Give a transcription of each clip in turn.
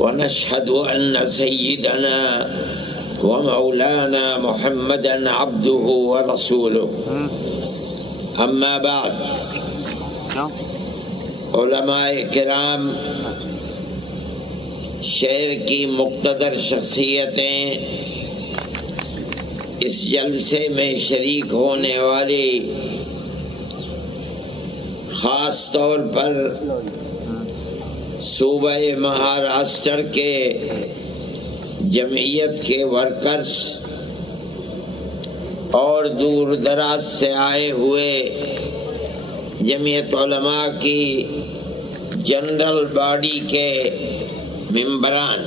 ونشهد أن سيدنا ومولانا محمدا عبده ورسوله اما بعد علماء کرام شہر کی مقتدر شخصیتیں اس جلسے میں شریک ہونے والی خاص طور پر صوبہ مہاراشٹر کے جمعیت کے ورکرز اور دور دراز سے آئے ہوئے جمعیت علماء کی جنرل باڈی کے ممبران،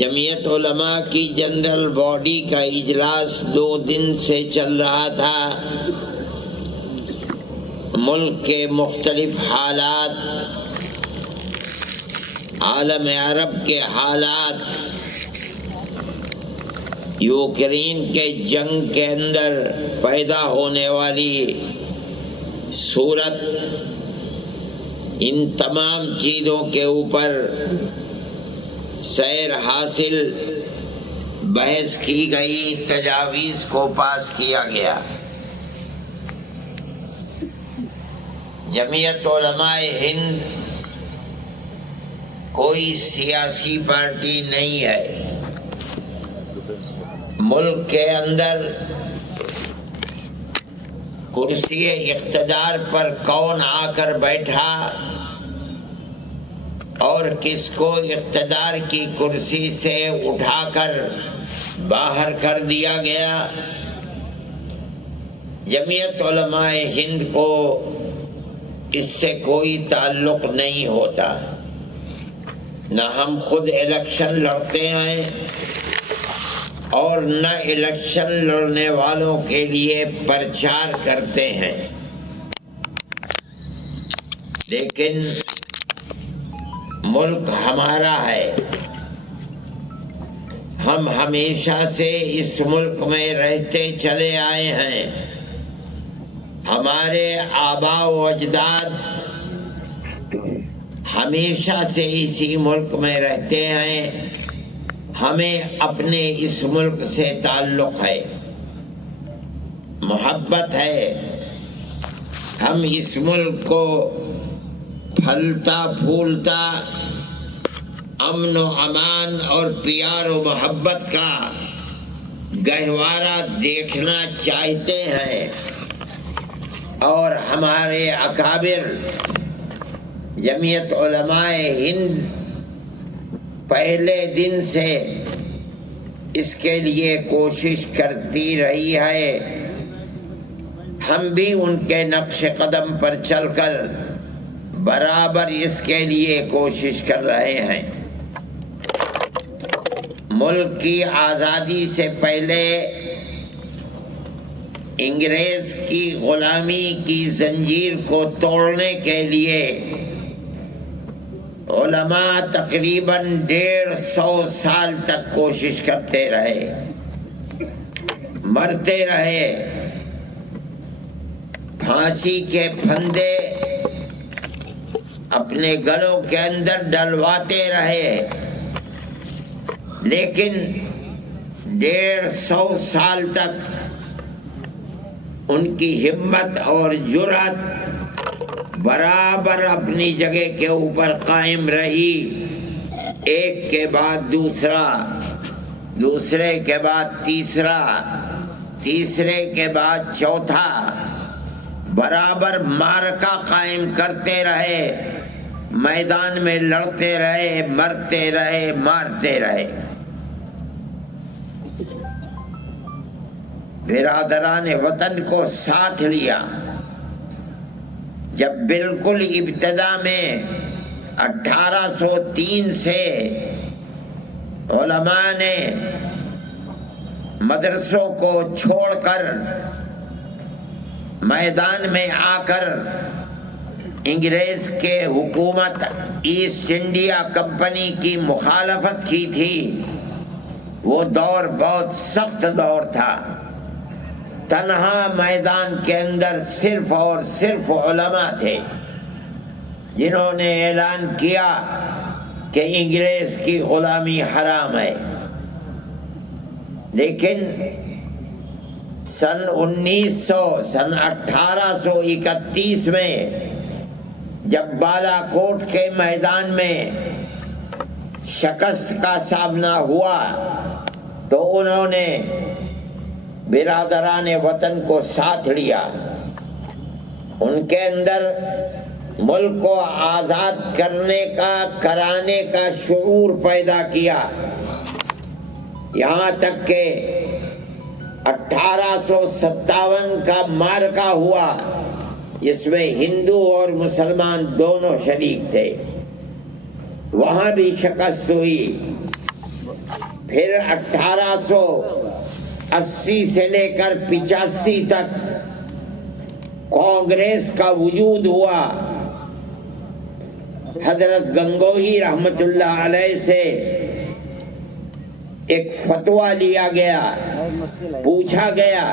جمعیت علماء کی جنرل باڈی کا اجلاس 2 دن سے چل رہا تھا۔ ملک کے مختلف حالات، عالم عرب کے حالات، یوکرین کے جنگ کے اندر پیدا ہونے والی صورت، ان تمام چیزوں کے اوپر سیر حاصل، بحث کی گئی، تجاویز کو پاس کیا گیا۔ جمعیت علماء ہند کوئی سیاسی پارٹی نہیں ہے۔ ملک کے اندر کرسی اقتدار پر کون آ کر بیٹھا اور کس کو اقتدار کی کرسی سے اٹھا کر باہر کر دیا گیا، جمعیت علماء ہند کو اس سے کوئی تعلق نہیں ہوتا۔ نہ ہم خود الیکشن لڑتے ہیں اور نہ الیکشن لڑنے والوں کے لیے پرچار کرتے ہیں، لیکن ملک ہمارا ہے۔ ہم ہمیشہ سے اس ملک میں رہتے چلے آئے ہیں۔ ہمارے آباء و اجداد ہمیشہ سے اسی ملک میں رہتے ہیں۔ ہمیں اپنے اس ملک سے تعلق ہے، محبت ہے۔ ہم اس ملک کو پھلتا پھولتا امن و امان اور پیار و محبت کا گہوارہ دیکھنا چاہتے ہیں، اور ہمارے اکابر جمعیت علماء ہند پہلے دن سے اس کے لیے کوشش کرتی رہی ہے۔ ہم بھی ان کے نقش قدم پر چل کر برابر اس کے لیے کوشش کر رہے ہیں۔ ملک کی آزادی سے پہلے انگریز کی غلامی کی زنجیر کو توڑنے کے لیے علماء تقریباً 150 سال تک کوشش کرتے رہے، مرتے رہے، پھانسی کے پھندے اپنے گلوں کے اندر ڈلواتے رہے، لیکن 150 سال تک ان کی ہمت اور جرأت برابر اپنی جگہ کے اوپر قائم رہی۔ ایک کے بعد دوسرا، دوسرے کے بعد تیسرا، تیسرے کے بعد چوتھا، برابر معرکہ قائم کرتے رہے، میدان میں لڑتے رہے، مرتے رہے، مارتے رہے۔ برادران وطن کو ساتھ لیا۔ جب بالکل ابتدا میں 1803 سے علماء نے مدرسوں کو چھوڑ کر میدان میں آ کر انگریز کے حکومت ایسٹ انڈیا کمپنی کی مخالفت کی تھی، وہ دور بہت سخت دور تھا۔ تنہا میدان کے اندر صرف اور صرف علماء تھے، جنہوں نے اعلان کیا کہ انگریز کی غلامی حرام ہے، لیکن سن 1831 میں جب بالا کوٹ کے میدان میں شکست کا سامنا ہوا تو انہوں نے برادران وطن کو ساتھ لیا، ان کے اندر ملک کو آزاد کرانے کا شعور پیدا کیا، یہاں تک کہ 1857 کا معرکہ ہوا جس میں ہندو اور مسلمان دونوں شریک تھے، وہاں بھی شکست ہوئی۔ پھر 1880 سے لے کر 85 تک کانگریس کا وجود ہوا۔ حضرت گنگوہی رحمت اللہ علیہ سے ایک فتویٰ لیا گیا، پوچھا گیا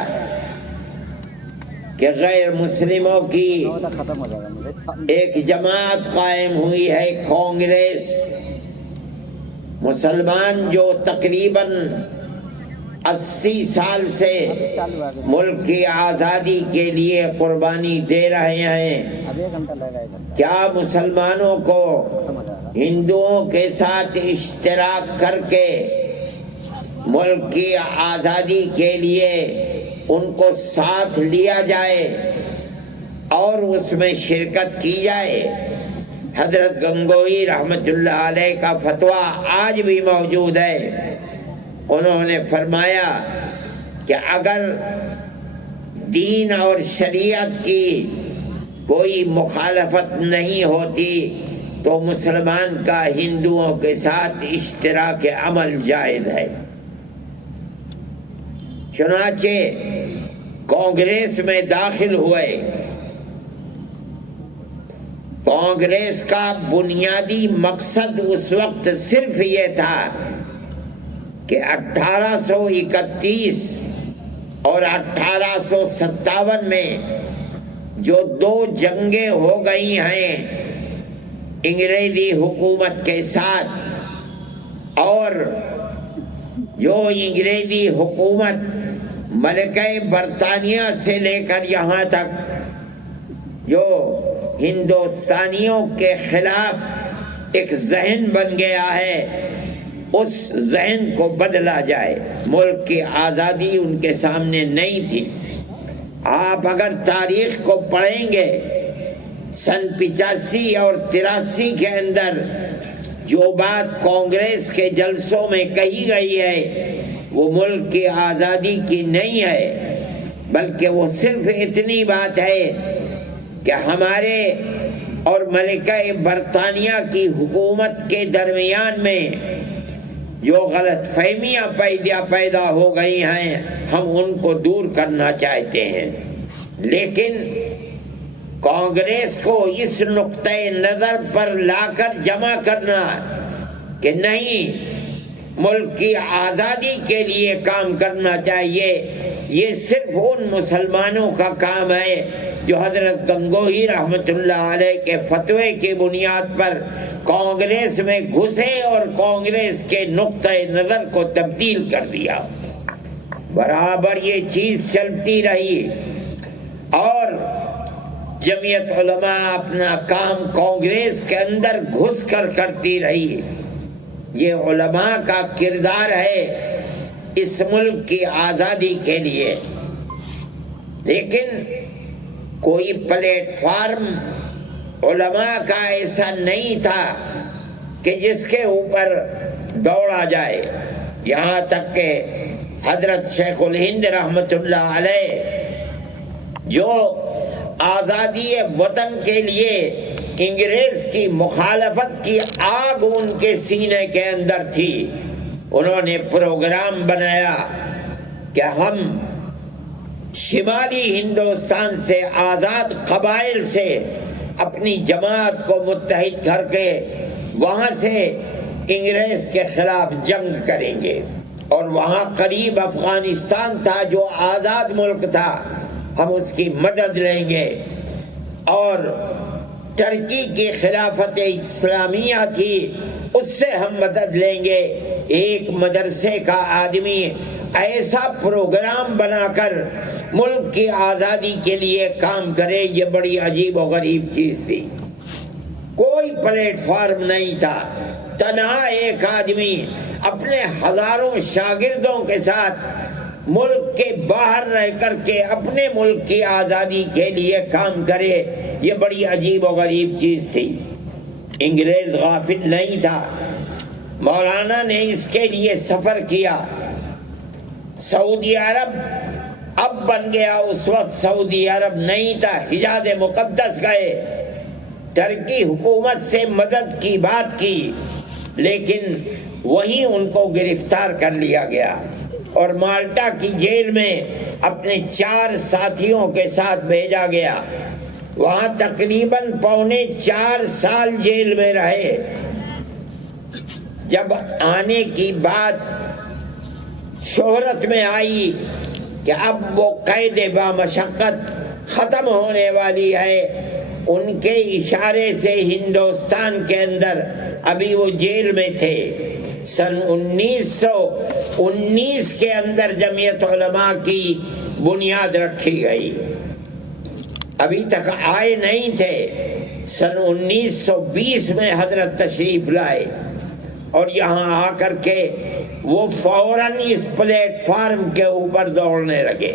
کہ غیر مسلموں کی ایک جماعت قائم ہوئی ہے کانگریس، مسلمان جو تقریباً 80 سال سے ملک کی آزادی کے لیے قربانی دے رہے ہیں، کیا مسلمانوں کو ہندوؤں کے ساتھ اشتراک کر کے ملک کی آزادی کے لیے ان کو ساتھ لیا جائے اور اس میں شرکت کی جائے؟ حضرت گنگوہی رحمت اللہ علیہ کا فتویٰ آج بھی موجود ہے۔ انہوں نے فرمایا کہ اگر دین اور شریعت کی کوئی مخالفت نہیں ہوتی تو مسلمان کا ہندوؤں کے ساتھ اشتراک عمل جائز ہے۔ چنانچہ کانگریس میں داخل ہوئے۔ کانگریس کا بنیادی مقصد اس وقت صرف یہ تھا کہ 1831 اور 1857 میں جو 2 جنگیں ہو گئی ہیں انگریزی حکومت کے ساتھ، اور جو انگریزی حکومت ملکہ برطانیہ سے لے کر یہاں تک جو ہندوستانیوں کے خلاف ایک ذہن بن گیا ہے، اس ذہن کو بدلا جائے۔ ملک کی آزادی ان کے سامنے نہیں تھی۔ آپ اگر تاریخ کو پڑھیں گے، سن 85 اور 83 کے اندر جو بات کانگریس کے جلسوں میں کہی گئی ہے وہ ملک کی آزادی کی نہیں ہے، بلکہ وہ صرف اتنی بات ہے کہ ہمارے اور ملکہ برطانیہ کی حکومت کے درمیان میں جو غلط فہمیاں پیدا ہو گئی ہیں ہم ان کو دور کرنا چاہتے ہیں۔ لیکن کانگریس کو اس نقطۂ نظر پر لا کر جمع کرنا کہ نہیں، ملک کی آزادی کے لیے کام کرنا چاہیے، یہ صرف ان مسلمانوں کا کام ہے جو حضرت گنگوہی رحمت اللہ علیہ کے فتوے کی بنیاد پر کانگریس میں گھسے اور کانگریس کے نقطۂ نظر کو تبدیل کر دیا۔ برابر یہ چیز چلتی رہی اور جمعیت علماء اپنا کام کانگریس کے اندر گھس کر کرتی رہی۔ یہ علماء کا کردار ہے اس ملک کی آزادی کے لیے، لیکن کوئی پلیٹ فارم علماء کا ایسا نہیں تھا کہ جس کے اوپر دوڑا جائے، یہاں تک کہ حضرت شیخ الہند رحمت اللہ علیہ جو آزادی وطن کے لیے انگریز کی مخالفت کی آگ ان کے سینے کے اندر تھی، انہوں نے پروگرام بنایا کہ ہم شمالی ہندوستان سے آزاد قبائل سے اپنی جماعت کو متحد کر کے وہاں سے انگریز کے خلاف جنگ کریں گے، اور وہاں قریب افغانستان تھا جو آزاد ملک تھا، ہم اس کی مدد لیں گے اور ترکی کی خلافت اسلامیہ تھی، اس سے ہم مدد لیں گے۔ ایک مدرسے کا آدمی ایسا پروگرام بنا کر ملک کی آزادی کے لیے کام کرے، یہ بڑی عجیب و غریب چیز تھی۔ کوئی پلیٹ فارم نہیں تھا، تنہا ایک آدمی اپنے ہزاروں شاگردوں کے ساتھ ملک کے باہر رہ کر کے اپنے ملک کی آزادی کے لیے کام کرے، یہ بڑی عجیب و غریب چیز تھی۔ انگریز غافل نہیں تھا، مولانا نے اس کے لیے سفر کیا۔ سعودی عرب اب بن گیا، اس وقت سعودی عرب نہیں تھا، حجاز مقدس گئے، ترکی حکومت سے مدد کی بات کی، لیکن وہیں ان کو گرفتار کر لیا گیا اور مالٹا کی جیل میں اپنے 4 ساتھیوں کے ساتھ بھیجا گیا۔ وہاں تقریباً 4.25 سال جیل میں رہے۔ جب آنے کی بات شہرت میں آئی کہ اب وہ قید بامشقت ختم ہونے والی ہے، ان کے اشارے سے ہندوستان کے اندر، ابھی وہ جیل میں تھے، سن 1919 کے اندر جمعیت علماء کی بنیاد رکھی گئی۔ ابھی تک آئے نہیں تھے، سن 1920 میں حضرت تشریف لائے اور یہاں آ کر کے وہ فوراً اس پلیٹ فارم کے اوپر دوڑنے لگے۔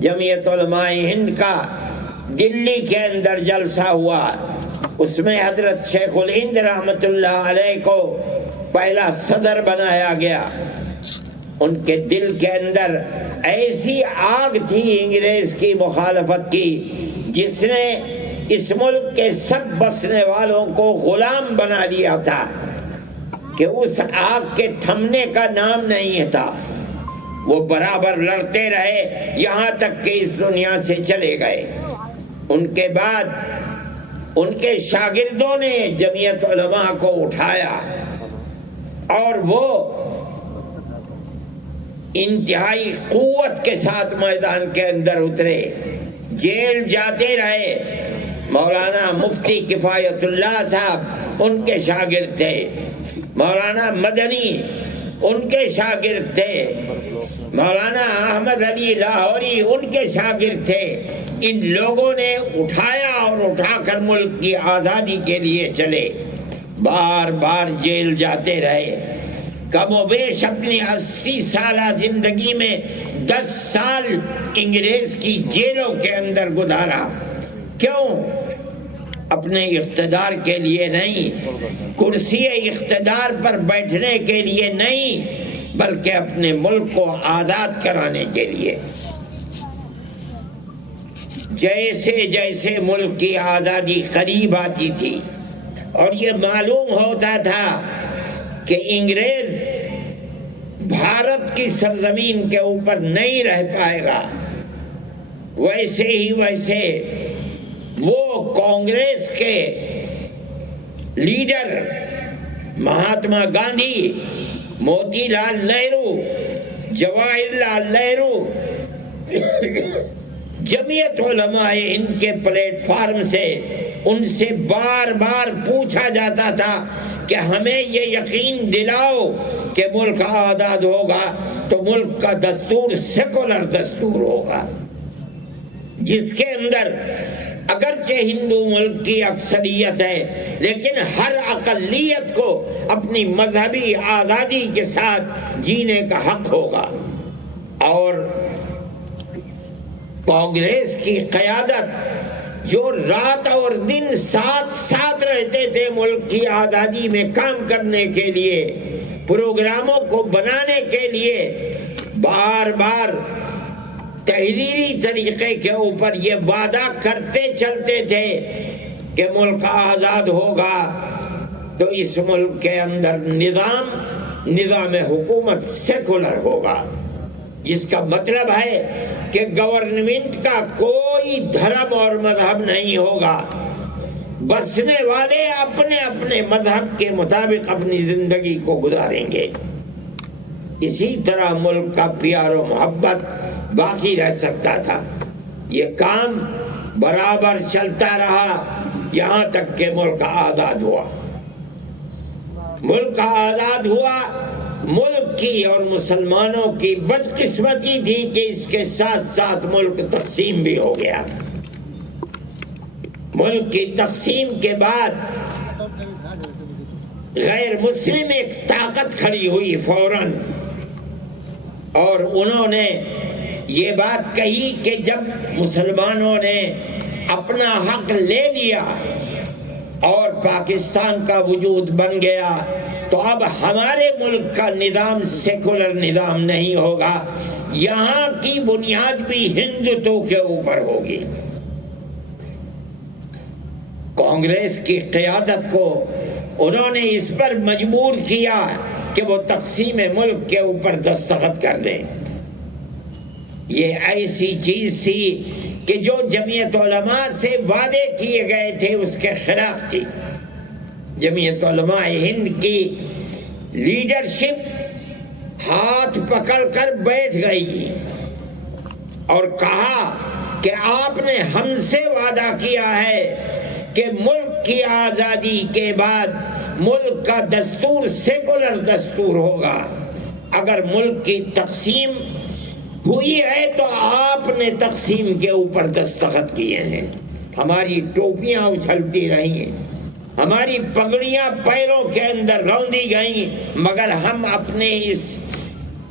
جمعیت علماء ہند کا دلی کے اندر جلسہ ہوا، اس میں حضرت شیخ الہند رحمت اللہ علیہ کو پہلا صدر بنایا گیا۔ ان کے دل کے اندر ایسی آگ تھی انگریز کی مخالفت کی، جس نے اس ملک کے سب بسنے والوں کو غلام بنا دیا تھا، کہ اس آگ کے تھمنے کا نام نہیں تھا۔ وہ برابر لڑتے رہے یہاں تک کہ اس دنیا سے چلے گئے۔ ان کے بعد ان کے شاگردوں نے جمعیت علماء کو اٹھایا اور وہ انتہائی قوت کے ساتھ میدان کے اندر اترے، جیل جاتے رہے۔ مولانا مفتی کفایت اللہ صاحب ان کے شاگرد تھے، مولانا مدنی ان کے شاگرد تھے، مولانا احمد علی لاہوری ان کے شاگرد تھے۔ ان لوگوں نے اٹھایا اور اٹھا کر ملک کی آزادی کے لیے چلے، بار بار جیل جاتے رہے۔ کم و بیش اپنی 80 سالہ زندگی میں 10 سال انگریز کی جیلوں کے اندر گزارا۔ کیوں؟ اپنے اقتدار کے لیے نہیں، کرسی اقتدار پر بیٹھنے کے لیے نہیں، بلکہ اپنے ملک کو آزاد کرانے کے لیے۔ جیسے جیسے ملک کی آزادی قریب آتی تھی اور یہ معلوم ہوتا تھا کہ انگریز بھارت کی سرزمین کے اوپر نہیں رہ پائے گا، ویسے ہی ویسے وہ کانگریس کے لیڈر مہاتما گاندھی، موتی لال نہرو، جواہر لال نہرو، جمعیت علماء ہند کے پلیٹ فارم سے ان سے بار بار پوچھا جاتا تھا کہ ہمیں یہ یقین دلاؤ کہ ملک آزاد ہوگا تو ملک کا دستور سیکولر دستور ہوگا، جس کے اندر اگرچہ ہندو ملک کی اکثریت ہے لیکن ہر اقلیت کو اپنی مذہبی آزادی کے ساتھ جینے کا حق ہوگا۔ اور کانگریس کی قیادت جو رات اور دن ساتھ ساتھ رہتے تھے ملک کی آزادی میں کام کرنے کے لیے، پروگراموں کو بنانے کے لیے، بار بار تحریری طریقے کے اوپر یہ وعدہ کرتے چلتے تھے کہ ملک آزاد ہوگا تو اس ملک کے اندر نظام حکومت سیکولر ہوگا، جس کا مطلب ہے کہ گورنمنٹ کا کوئی دھرم اور مذہب نہیں ہوگا، بسنے والے اپنے اپنے مذہب کے مطابق اپنی زندگی کو گزاریں گے۔ اسی طرح ملک کا پیار و محبت باقی رہ سکتا تھا۔ یہ کام برابر چلتا رہا یہاں تک کہ ملک آزاد ہوا۔ ملک آزاد ہوا، ملک کی اور مسلمانوں کی بدقسمتی تھی کہ اس کے ساتھ ساتھ ملک تقسیم بھی ہو گیا۔ ملک کی تقسیم کے بعد غیر مسلم ایک طاقت کھڑی ہوئی فوراً، اور انہوں نے یہ بات کہی کہ جب مسلمانوں نے اپنا حق لے لیا اور پاکستان کا وجود بن گیا تو اب ہمارے ملک کا نظام سیکولر نظام نہیں ہوگا، یہاں کی بنیاد بھی ہندوتو کے اوپر ہوگی۔ کانگریس کی قیادت کو انہوں نے اس پر مجبور کیا کہ وہ تقسیم ملک کے اوپر دستخط کر دیں۔ یہ ایسی چیز تھی کہ جو جمعیت علماء سے وعدے کیے گئے تھے اس کے خلاف تھی۔ جمعیت علماء ہند کی لیڈرشپ ہاتھ پکڑ کر بیٹھ گئی اور کہا کہ آپ نے ہم سے وعدہ کیا ہے کہ ملک کی آزادی کے بعد ملک کا دستور سیکولر دستور ہوگا، اگر ملک کی تقسیم ہوئی ہے تو آپ نے تقسیم کے اوپر دستخط کیے ہیں۔ ہماری ٹوپیاں اچھلتی رہی، ہماری پگڑیاں پیروں کے اندر روندی گئیں، مگر ہم اپنے اس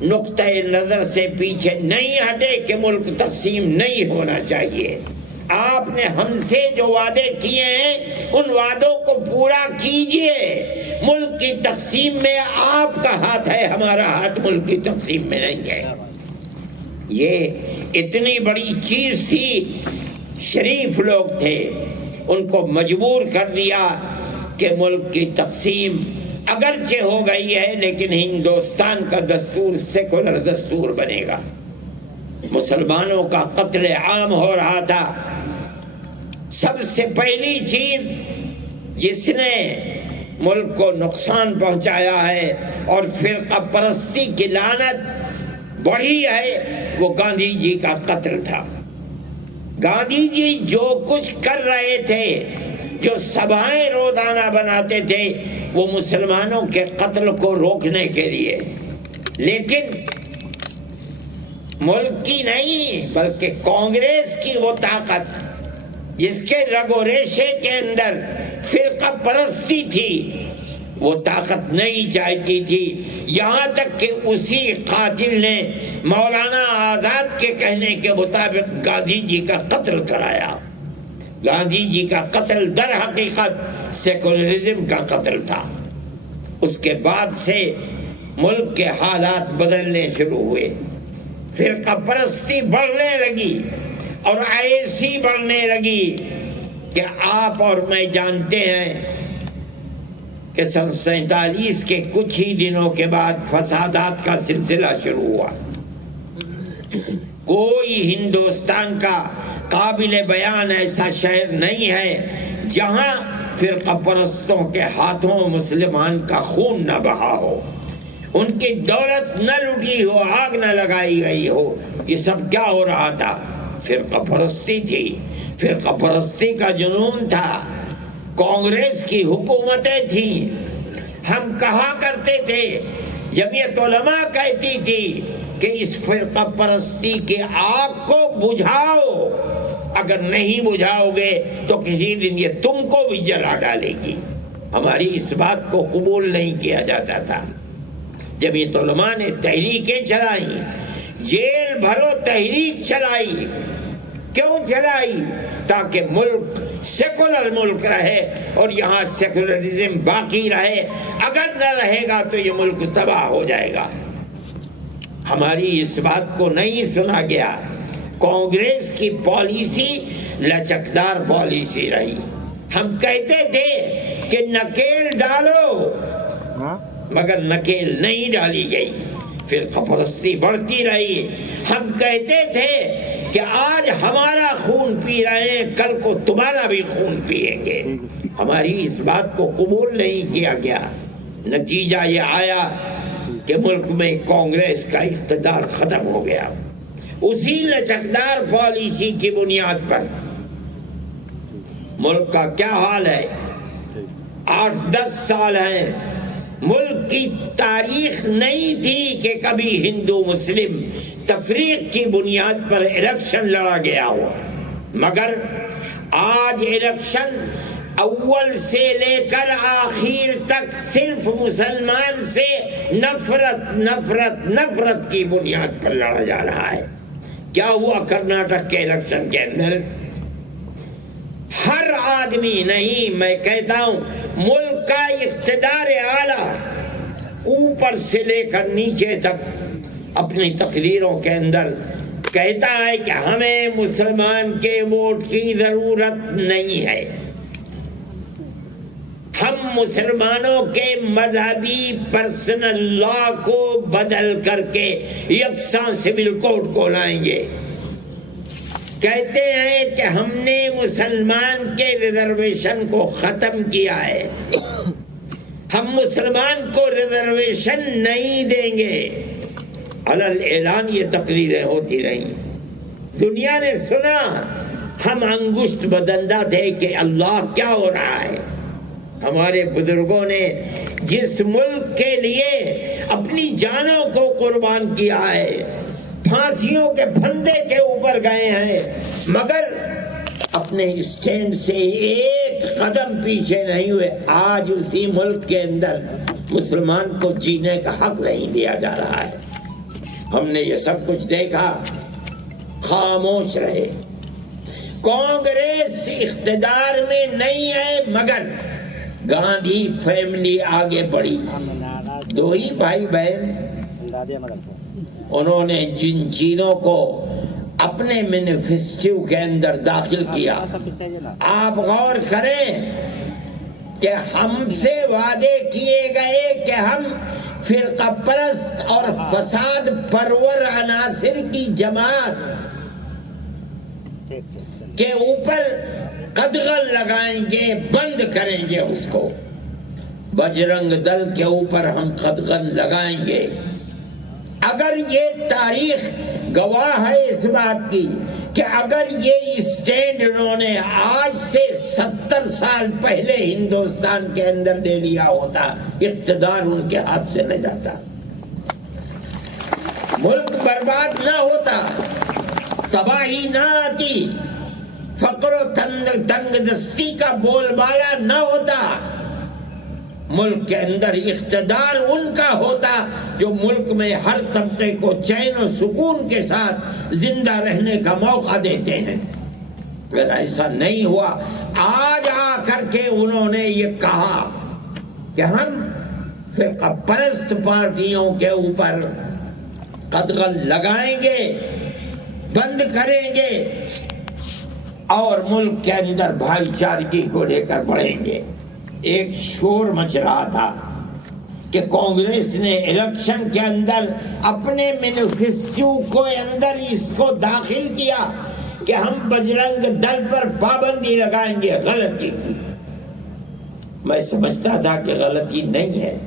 نقطۂ نظر سے پیچھے نہیں ہٹے کہ ملک تقسیم نہیں ہونا چاہیے۔ آپ نے ہم سے جو وعدے کیے ہیں ان وعدوں کو پورا کیجئے، ملک کی تقسیم میں آپ کا ہاتھ ہے، ہمارا ہاتھ ملک کی تقسیم میں نہیں ہے۔ یہ اتنی بڑی چیز تھی، شریف لوگ تھے، ان کو مجبور کر دیا کہ ملک کی تقسیم اگرچہ ہو گئی ہے لیکن ہندوستان کا دستور سیکولر دستور بنے گا۔ مسلمانوں کا قتل عام ہو رہا تھا۔ سب سے پہلی چیز جس نے ملک کو نقصان پہنچایا ہے اور فرقہ پرستی کی لعنت بڑھی ہے وہ گاندھی جی کا قتل تھا۔ گاندھی جی جو کچھ کر رہے تھے، جو سبھائیں روزانہ بناتے تھے، وہ مسلمانوں کے قتل کو روکنے کے لیے، لیکن ملک کی نہیں بلکہ کانگریس کی وہ طاقت جس کے رگ و ریشے کے اندر فرقہ پرستی تھی، وہ طاقت نہیں چاہتی تھی، یہاں تک کہ اسی قاتل نے مولانا آزاد کے کہنے کے مطابق گاندھی جی کا قتل کرایا۔ گاندھی جی کا قتل در حقیقت سیکولرزم کا قتل تھا۔ اس کے بعد سے ملک کے حالات بدلنے شروع ہوئے، فرقہ پرستی بڑھنے لگی اور ایسی بڑھنے لگی کہ آپ اور میں جانتے ہیں کہ سن 47 کے کچھ ہی دنوں کے بعد فسادات کا سلسلہ شروع ہوا۔ کوئی ہندوستان کا قابل بیان ایسا شہر نہیں ہے جہاں فرقہ پرستوں کے ہاتھوں مسلمان کا خون نہ بہا ہو، ان کی دولت نہ لوٹی ہو، آگ نہ لگائی گئی ہو۔ یہ سب کیا ہو رہا تھا؟ فرقہ پرستی تھی، فرقہ پرستی کا جنون تھا، کانگریس کی حکومتیں تھیں۔ ہم کہا کرتے تھے، جمعیت علماء کہتی تھی کہ اس فرقہ پرستی کی آگ کو بجھاؤ، اگر نہیں بجھاؤ گے تو کسی دن یہ تم کو بھی جلا ڈالے گی۔ ہماری اس بات کو قبول نہیں کیا جاتا تھا۔ جمعیت علماء نے تحریکیں چلائیں، جیل بھرو تحریک چلائی۔ کیوں چلائی؟ تاکہ ملک سیکولر ملک رہے اور یہاں سیکولرزم باقی رہے، اگر نہ رہے گا تو یہ ملک تباہ ہو جائے گا۔ ہماری اس بات کو نہیں سنا گیا۔ کانگریس کی پالیسی لچکدار پالیسی رہی۔ ہم کہتے تھے کہ نکیل ڈالو، مگر نکیل نہیں ڈالی گئی، فرقہ پرستی بڑھتی رہی۔ ہم کہتے تھے کہ آج ہمارا خون پی رہے ہیں، کل کو تمہارا بھی خون پیئیں گے۔ ہماری اس بات کو قبول نہیں کیا گیا۔ نتیجہ یہ آیا کہ ملک میں کانگریس کا اقتدار ختم ہو گیا۔ اسی لچکدار پالیسی کی بنیاد پر ملک کا کیا حال ہے؟ 8-10 سال ہیں، ملک کی تاریخ نہیں تھی کہ کبھی ہندو مسلم تفریق کی بنیاد پر الیکشن لڑا گیا ہو، مگر آج الیکشن اول سے لے کر آخر تک صرف مسلمان سے نفرت نفرت نفرت کی بنیاد پر لڑا جا رہا ہے۔ کیا ہوا کرناٹک کے الیکشن کے اندر؟ ہر آدمی نہیں، میں کہتا ہوں ملک کا اقتدار اعلیٰ اوپر سے لے کر نیچے تک اپنی تقریروں کے اندر کہتا ہے کہ ہمیں مسلمان کے ووٹ کی ضرورت نہیں ہے، ہم مسلمانوں کے مذہبی پرسنل لا کو بدل کر کے یکساں سول کوڈ کو لائیں گے۔ کہتے ہیں کہ ہم نے مسلمان کے ریزرویشن کو ختم کیا ہے، ہم مسلمان کو ریزرویشن نہیں دیں گے۔ علل اعلان یہ تقریریں ہوتی رہیں، دنیا نے سنا، ہم انگشت بدندہ تھے کہ اللہ کیا ہو رہا ہے۔ ہمارے بزرگوں نے جس ملک کے لیے اپنی جانوں کو قربان کیا ہے، پھانسیوں کے پھندے کے اوپر گئے ہیں، مگر اپنے اسٹینڈ سے ایک قدم پیچھے نہیں ہوئے۔ آج اسی ملک کے اندر مسلمان کو جینے کا حق نہیں دیا جا رہا ہے۔ ہم نے یہ سب کچھ دیکھا، خاموش رہے۔ کانگریس اقتدار میں نہیں ہے، مگر گاندھی فیملی آگے بڑھی، 2 ہی بھائی بہن، انہوں نے جن چیزوں کو اپنے مینیفیسٹو کے اندر داخل کیا، آپ غور کریں کہ ہم سے وعدے کیے گئے کہ ہم فرقہ پرست اور فساد پرور عناصر کی جماعت کے اوپر قدغن لگائیں گے، بند کریں گے اس کو۔ بجرنگ دل کے اوپر ہم قدغن لگائیں گے۔ اگر یہ تاریخ گواہ ہے اس بات کی کہ اگر یہ اسٹینڈ انہوں نے آج سے 70 سال پہلے ہندوستان کے اندر لے لیا ہوتا، اقتدار ان کے ہاتھ سے نہ جاتا، ملک برباد نہ ہوتا، تباہی نہ آتی، فقر و تنگ دستی کا بول بالا نہ ہوتا، ملک کے اندر اقتدار ان کا ہوتا جو ملک میں ہر طبقے کو چین و سکون کے ساتھ زندہ رہنے کا موقع دیتے ہیں۔ اگر ایسا نہیں ہوا، آج آ کر کے انہوں نے یہ کہا کہ ہم فرقہ پرست پارٹیوں کے اوپر قدغن لگائیں گے، بند کریں گے اور ملک کے اندر بھائی چارگی کو لے کر بڑھیں گے۔ ایک شور مچ رہا تھا کہ کانگریس نے الیکشن کے اندر اپنے مینیفیسٹو کو اندر اس کو داخل کیا کہ ہم بجرنگ دل پر پابندی لگائیں گے۔ غلطی کی، میں سمجھتا تھا کہ غلطی نہیں ہے،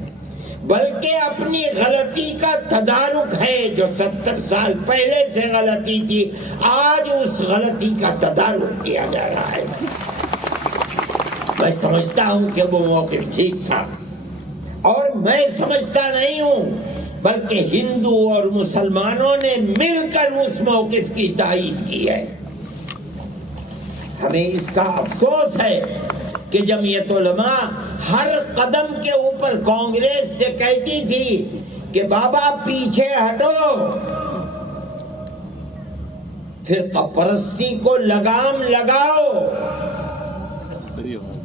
بلکہ اپنی غلطی کا تدارک ہے۔ جو 70 سال پہلے سے غلطی تھی، آج اس غلطی کا تدارک کیا جا رہا ہے۔ میں سمجھتا ہوں کہ وہ موقف ٹھیک تھا، اور میں سمجھتا نہیں ہوں بلکہ ہندو اور مسلمانوں نے مل کر اس موقف کی تائید کی ہے۔ ہمیں اس کا افسوس ہے کہ جمعیت علماء ہر قدم کے اوپر کانگریس سے کہتی تھی کہ بابا پیچھے ہٹو، فرقہ پرستی کو لگام لگاؤ۔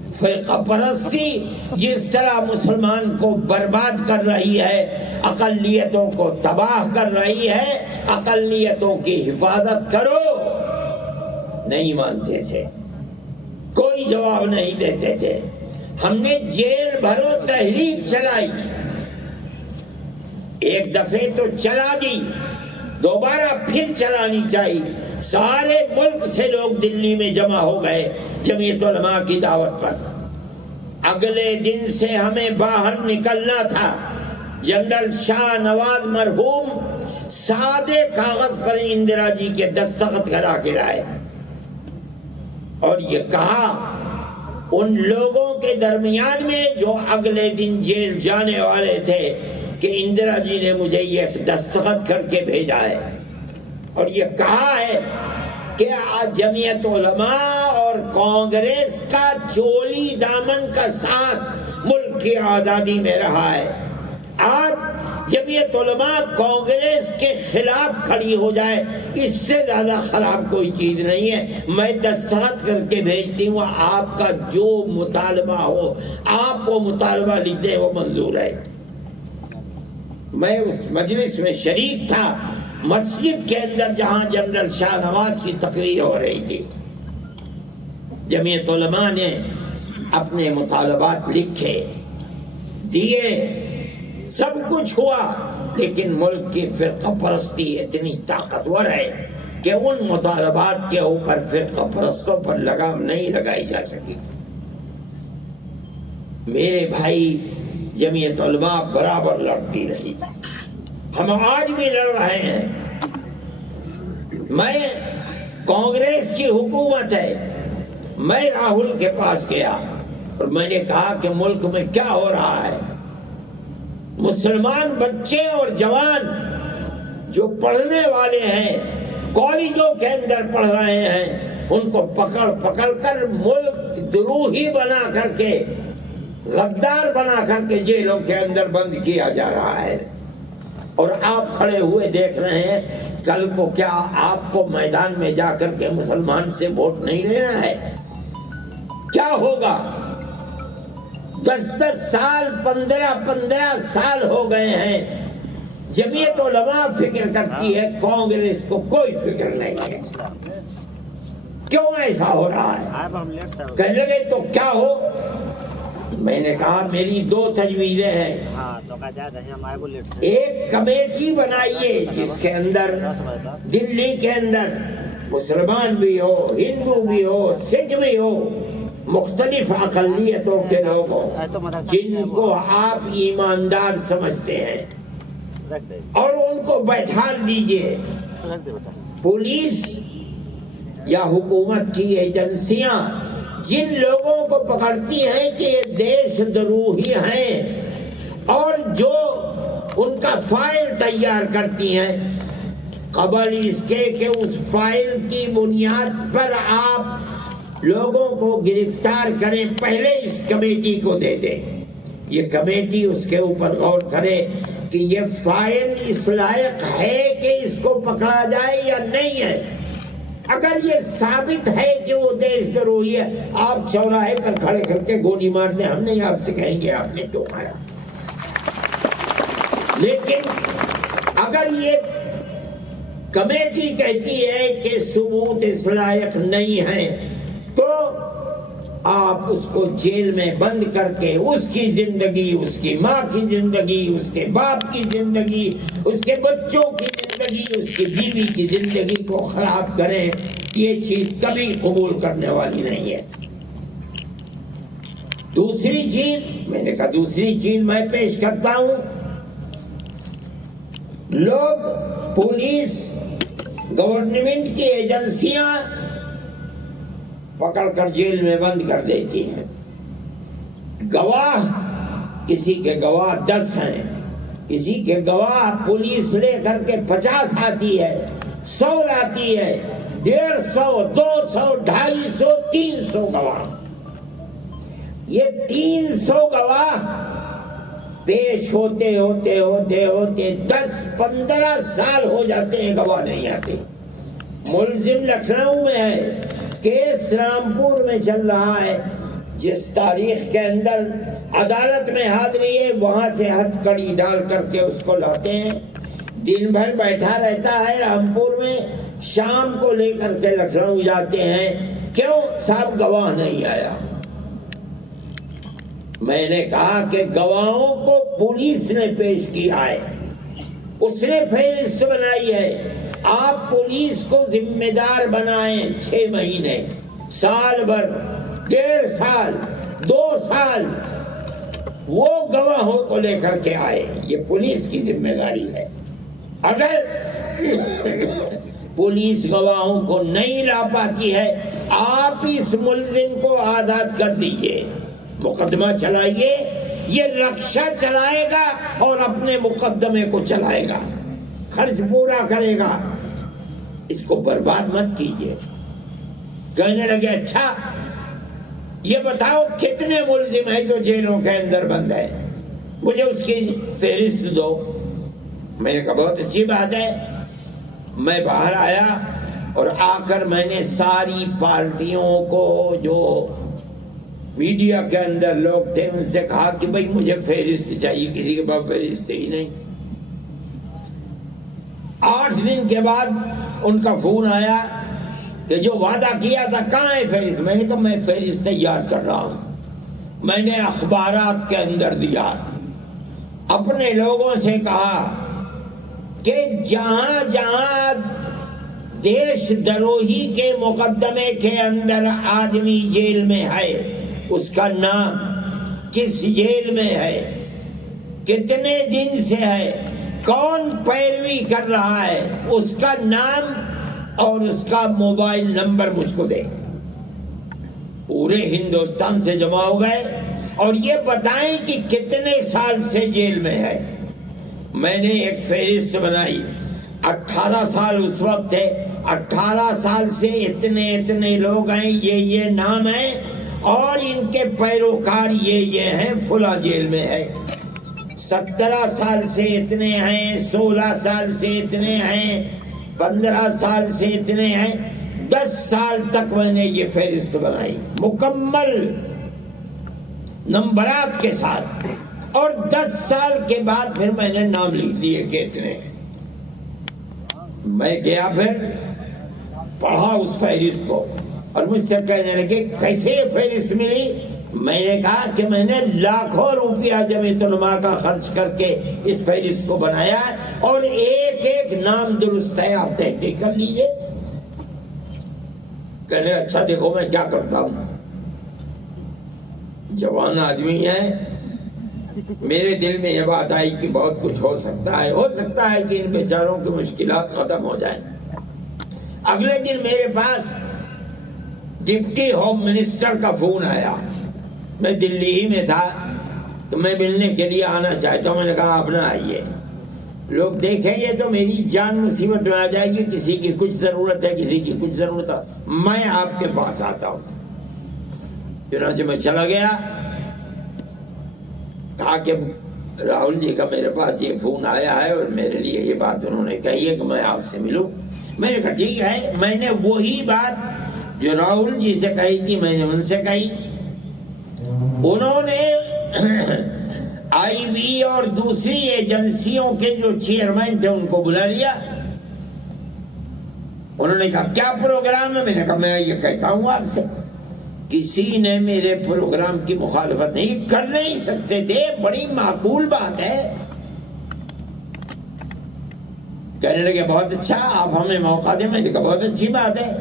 فرقہ پرستی جس طرح مسلمان کو برباد کر رہی ہے، اقلیتوں کو تباہ کر رہی ہے، اقلیتوں کی حفاظت کرو، نہیں مانتے تھے، کوئی جواب نہیں دیتے تھے۔ ہم نے جیل بھرو تحریک چلائی، ایک دفعہ تو چلا دی، دوبارہ پھر چلانی چاہیے۔ سارے ملک سے لوگ دلی میں جمع ہو گئے جمعیت علماء کی دعوت پر۔ اگلے دن سے ہمیں باہر نکلنا تھا۔ جنرل شاہ نواز مرحوم سادے کاغذ پر اندرا جی کے دستخط کرا کے لائے اور یہ کہا ان لوگوں کے درمیان میں جو اگلے دن جیل جانے والے تھے کہ اندرا جی نے مجھے یہ دستخط کر کے بھیجا ہے اور یہ کہا ہے کہ جمعیت علماء اور کانگریس کا چولی دامن کا ساتھ ملک کی آزادی میں رہا ہے. آج جمعیت علماء کانگریس کے خلاف کھڑی ہو جائے اس سے زیادہ خراب کوئی چیز نہیں ہے. میں دستخط کر کے بھیجتی ہوں, آپ کا جو مطالبہ ہو آپ وہ مطالبہ لکھتے وہ منظور ہے. میں اس مجلس میں شریک تھا مسجد کے اندر جہاں جنرل شاہ نواز کی تقریر ہو رہی تھی. جمعیت علماء نے اپنے مطالبات لکھے دیے, سب کچھ ہوا, لیکن ملک کی فرقہ پرستی اتنی طاقتور ہے کہ ان مطالبات کے اوپر فرقہ پرستوں پر لگام نہیں لگائی جا سکی. میرے بھائی جمعیت علماء برابر لڑتی رہی, ہم آج بھی لڑ رہے ہیں. میں کانگریس کی حکومت ہے, میں راہل کے پاس گیا اور میں نے کہا کہ ملک میں کیا ہو رہا ہے. مسلمان بچے اور جوان جو پڑھنے والے ہیں, کالجوں کے اندر پڑھ رہے ہیں, ان کو پکڑ پکڑ کر ملک دروہی بنا کر کے, غدار بنا کر کے جیلوں کے اندر بند کیا جا رہا ہے. اور آپ کھڑے ہوئے دیکھ رہے ہیں, کل کو کیا آپ کو میدان میں جا کر کے مسلمان سے ووٹ نہیں لینا ہے؟ کیا ہوگا؟ 10 سال 15 سال ہو گئے ہیں. جمعیت علماء فکر کرتی ہے, کانگریس کو کوئی فکر نہیں ہے. کیوں ایسا ہو رہا ہے؟ کہنے لگے تو کیا ہو؟ میں نے کہا میری 2 تجویزیں ہیں. ایک کمیٹی بنائیے جس کے اندر دلی کے اندر مسلمان بھی ہو, ہندو بھی ہو, سکھ بھی ہو, مختلف اقلیتوں کے لوگ ہوں جن کو آپ ایماندار سمجھتے ہیں, اور ان کو بیٹھا دیجئے. پولیس یا حکومت کی ایجنسیاں جن لوگوں کو پکڑتی ہیں کہ یہ دیش دروہی ہیں اور جو ان کا فائل تیار کرتی ہیں, قبل اس کے کہ اس فائل کی بنیاد پر آپ لوگوں کو گرفتار کریں, پہلے اس کمیٹی کو دے دیں. یہ کمیٹی اس کے اوپر غور کرے کہ یہ فائل اس لائق ہے کہ اس کو پکڑا جائے یا نہیں ہے. اگر یہ ثابت ہے کہ وہ دیش دروہی ہے, آپ چوراہے پر کھڑے کر کے گولی مار دیں, ہم نہیں آپ سے کہیں گے آپ نے کیوں مارا. لیکن اگر یہ کمیٹی کہتی ہے کہ ثبوت اس لائق نہیں ہے, تو آپ اس کو جیل میں بند کر کے اس کی زندگی, اس کی ماں کی زندگی, اس کے باپ کی زندگی, اس کے بچوں کی زندگی, اس کی بیوی کی زندگی کو خراب کریں. یہ چیز کبھی قبول کرنے والی نہیں ہے. دوسری چیز, میں نے کہا دوسری چیز میں پیش کرتا ہوں. لوگ, پولیس, گورنمنٹ کی ایجنسیاں پکڑ کر جیل میں بند کر دیتی ہیں. گواہ, کسی کے گواہ 10 ہیں, کسی کے گواہ پولیس لے کر کے 50 آتی ہے, 100 لاتی ہے, 150, 200, 250, 300 گواہ. یہ 300 گواہ پیش ہوتے ہوتے ہوتے ہوتے 10-15 سال ہو جاتے ہیں, گواہ نہیں آتے. ملزم لکھنؤ میں ہے, کیس رامپور میں چل رہا ہے. جس تاریخ کے اندر عدالت میں حاضری ہے, وہاں سے ہتھ کڑی ڈال کر کے اس کو لاتے ہیں. دن بھر بیٹھا رہتا ہے رامپور میں, شام کو لے کر کے لکھنؤ جاتے ہیں. کیوں صاحب گواہ نہیں آیا؟ میں نے کہا کہ گواہوں کو پولیس نے پیش کیا ہے, اس نے فہرست بنائی ہے. آپ پولیس کو ذمہ دار بنائیں 6 مہینے, سال بھر, 1.5 سال, 2 سال, وہ گواہوں کو لے کر کے آئے. یہ پولیس کی ذمہ داری ہے. اگر پولیس گواہوں کو نہیں لا پاتی ہے، آپ اس ملزم کو آزاد کر دیجئے، مقدمہ چلائیے، یہ رکشہ چلائے گا اور اپنے مقدمے کو چلائے گا، خرچ پورا کرے گا، اس کو برباد مت کیجئے۔ کہنے لگے اچھا یہ بتاؤ کتنے ملزم ہیں جو جیلوں کے اندر بند ہیں، مجھے اس کی فہرست دو۔ میں نے کہا بہت اچھی بات ہے۔ میں باہر آیا اور آ کر میں نے ساری پارٹیوں کو، جو میڈیا کے اندر لوگ تھے، ان سے کہا کہ بھئی مجھے فہرست چاہیے، کسی کے پاس فہرست ہی نہیں۔ 8 دن کے بعد ان کا فون آیا کہ جو وعدہ کیا تھا کہاں ہے فہرست؟ میں نے کہا میں فہرست تیار کر رہا ہوں۔ میں نے اخبارات کے اندر دیا، اپنے لوگوں سے کہا کہ جہاں جہاں دیش دروہی کے مقدمے کے اندر آدمی جیل میں ہے، اس کا نام، کس جیل میں ہے، کتنے دن سے ہے، کون پیروی کر رہا ہے، اس کا نام اور اس کا موبائل نمبر مجھ کو دے۔ پورے ہندوستان سے جمع ہو گئے اور یہ بتائیں کہ کتنے سال سے جیل میں ہے۔ میں نے ایک فہرست بنائی، 18 سال اس وقت تھے، 18 سال سے اتنے لوگ ہیں، یہ نام ہیں، اور ان کے پیروکار یہ ہیں، فلاں جیل میں ہے۔ 17 سال سے اتنے ہیں، 16 سال سے اتنے ہیں، 15 سال سے اتنے ہیں، 10 سال تک میں نے یہ فہرست بنائی مکمل نمبرات کے ساتھ، اور 10 سال کے بعد پھر میں نے نام لکھ دیے کہ اتنے۔ میں گیا پھر پڑھا اس فہرست کو اور مجھ سے کہنے لگے کیسے یہ فہرست ملی؟ میں نے کہا کہ میں نے لاکھوں روپیہ جمعیت علماء کا خرچ کر کے اس فہرست کو بنایا ہے، اور ایک ایک نام درست ہے، آپ تحقیق کر لیجئے۔ کہنے اچھا دیکھو میں کیا کرتا ہوں، جوان آدمی ہے، میرے دل میں یہ بات آئی کہ بہت کچھ ہو سکتا ہے کہ ان بیچاروں کی مشکلات ختم ہو جائیں۔ اگلے دن میرے پاس ڈپٹی ہوم منسٹر کا فون آیا، میں دلی ہی میں تھا تو میں ملنے کے لیے آنا چاہتا ہوں۔ میں نے کہا آپ نہ آئیے، لوگ دیکھیں گے تو میری جان مصیبت میں آ جائے گی، کسی کی کچھ ضرورت ہے، کسی کی کچھ ضرورت ہے، میں آپ کے پاس آتا ہوں۔ چنانچہ میں چلا گیا، کہا کہ راہل جی کا میرے پاس یہ فون آیا ہے اور میرے لیے یہ بات انہوں نے کہی ہے کہ میں آپ سے ملوں۔ میں نے کہا ٹھیک ہے۔ میں نے وہی بات جو راہل جی سے کہی تھی میں نے ان سے کہی۔ انہوں نے آئی بی اور دوسری ایجنسیوں کے جو چیئرمین تھے ان کو بلا لیا۔ انہوں نے کہا کیا پروگرام ہے؟ میں نے کہا میں یہ کہتا ہوں آپ سے، کسی نے میرے پروگرام کی مخالفت نہیں، کر نہیں سکتے تھے، بڑی معقول بات ہے۔ کہنے لگے بہت اچھا، آپ ہمیں موقع دیں۔ میں نے کہا بہت اچھی بات ہے۔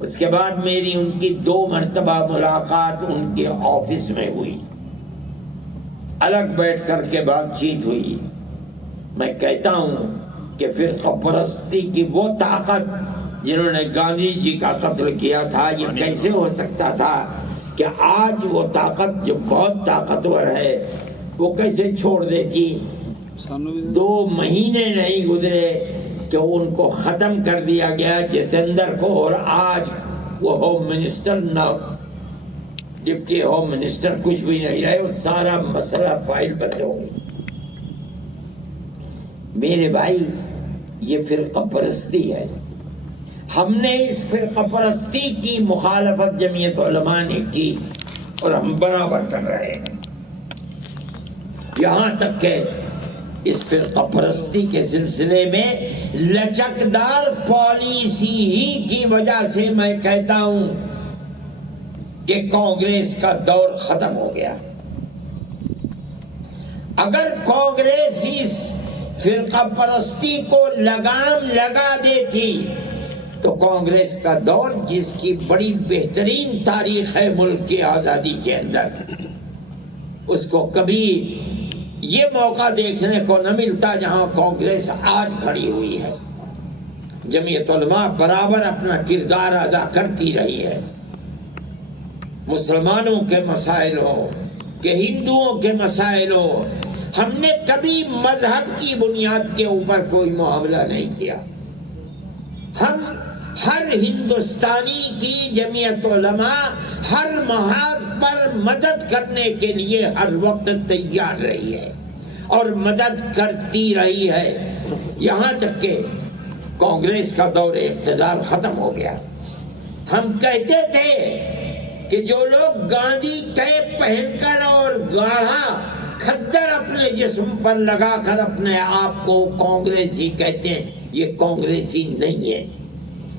اس کے بعد میری ان کی 2 مرتبہ ملاقات ان کے آفس میں ہوئی، الگ بیٹھ کر کے بات چیت ہوئی۔ میں کہتا ہوں کہ فرقہ پرستی کی وہ طاقت جنہوں نے گاندھی جی کا قتل کیا تھا، یہ کیسے ہو سکتا تھا کہ آج وہ طاقت جو بہت طاقتور ہے وہ کیسے چھوڑ دیتی؟ 2 مہینے نہیں گزرے کہ ان کو ختم کر دیا گیا، جتیندر کو، اور آج وہ ہوم منسٹر نہ ڈپٹی ہوم منسٹر کچھ بھی نہیں رہے، وہ سارا مسئلہ فائل بند ہو گئی۔ میرے بھائی یہ فرقہ پرستی ہے۔ ہم نے اس فرقہ پرستی کی مخالفت جمعیت علماء نے کی اور ہم برابر کر رہے ہیں، یہاں تک کہ اس فرقہ پرستی کے سلسلے میں لچکدار پالیسی ہی کی وجہ سے میں کہتا ہوں کہ کانگریس کا دور ختم ہو گیا۔ اگر کانگریس اس فرقہ پرستی کو لگام لگا دیتی تو کانگریس کا دور، جس کی بڑی بہترین تاریخ ہے ملک کی آزادی کے اندر، اس کو کبھی یہ موقع دیکھنے کو نہ ملتا جہاں کانگریس آج کھڑی ہوئی ہے۔ جمعیت علماء برابر اپنا کردار ادا کرتی رہی ہے. مسلمانوں کے مسائل ہو کہ ہندوؤں کے مسائل ہو، ہم نے کبھی مذہب کی بنیاد کے اوپر کوئی معاملہ نہیں کیا. ہم ہر ہندوستانی کی جمعیت علماء ہر محاذ پر مدد کرنے کے لیے ہر وقت تیار رہی ہے اور مدد کرتی رہی ہے، یہاں تک کہ کانگریس کا دور اقتدار ختم ہو گیا. ہم کہتے تھے کہ جو لوگ گاندھی کیپ پہن کر اور گاڑھا کھدر اپنے جسم پر لگا کر اپنے آپ کو کانگریسی کہتے ہیں، یہ کانگریسی نہیں ہے.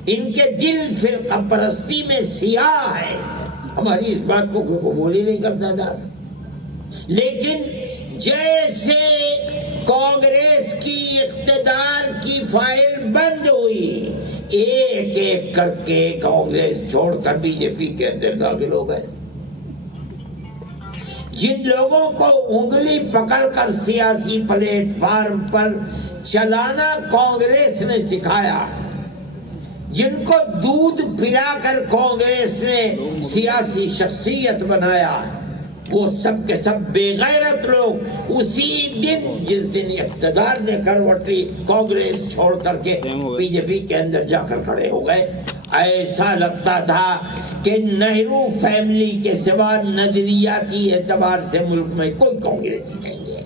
ان کے دل فرقہ پرستی میں سیاہ ہے. ہماری اس بات کو کوئی قبول ہی نہیں کرتا تھا. لیکن جیسے کانگریس کی اقتدار کی فائل بند ہوئی، ایک ایک کر کے کانگریس چھوڑ کر بی جے پی کے اندر داخل ہو گئے. جن لوگوں کو انگلی پکڑ کر سیاسی پلیٹ فارم پر چلانا کانگریس نے سکھایا، جن کو دودھ پلا کر کانگریس نے سیاسی شخصیت بنایا، وہ سب کے سب بے غیرت لوگ اسی دن جس دن اقتدار نے کروٹ لی کانگریس چھوڑ کر کے بی جے پی کے اندر جا کر کھڑے ہو گئے. ایسا لگتا تھا کہ نہرو فیملی کے سوا نظریاتی اعتبار سے ملک میں کوئی کانگریسی نہیں ہے.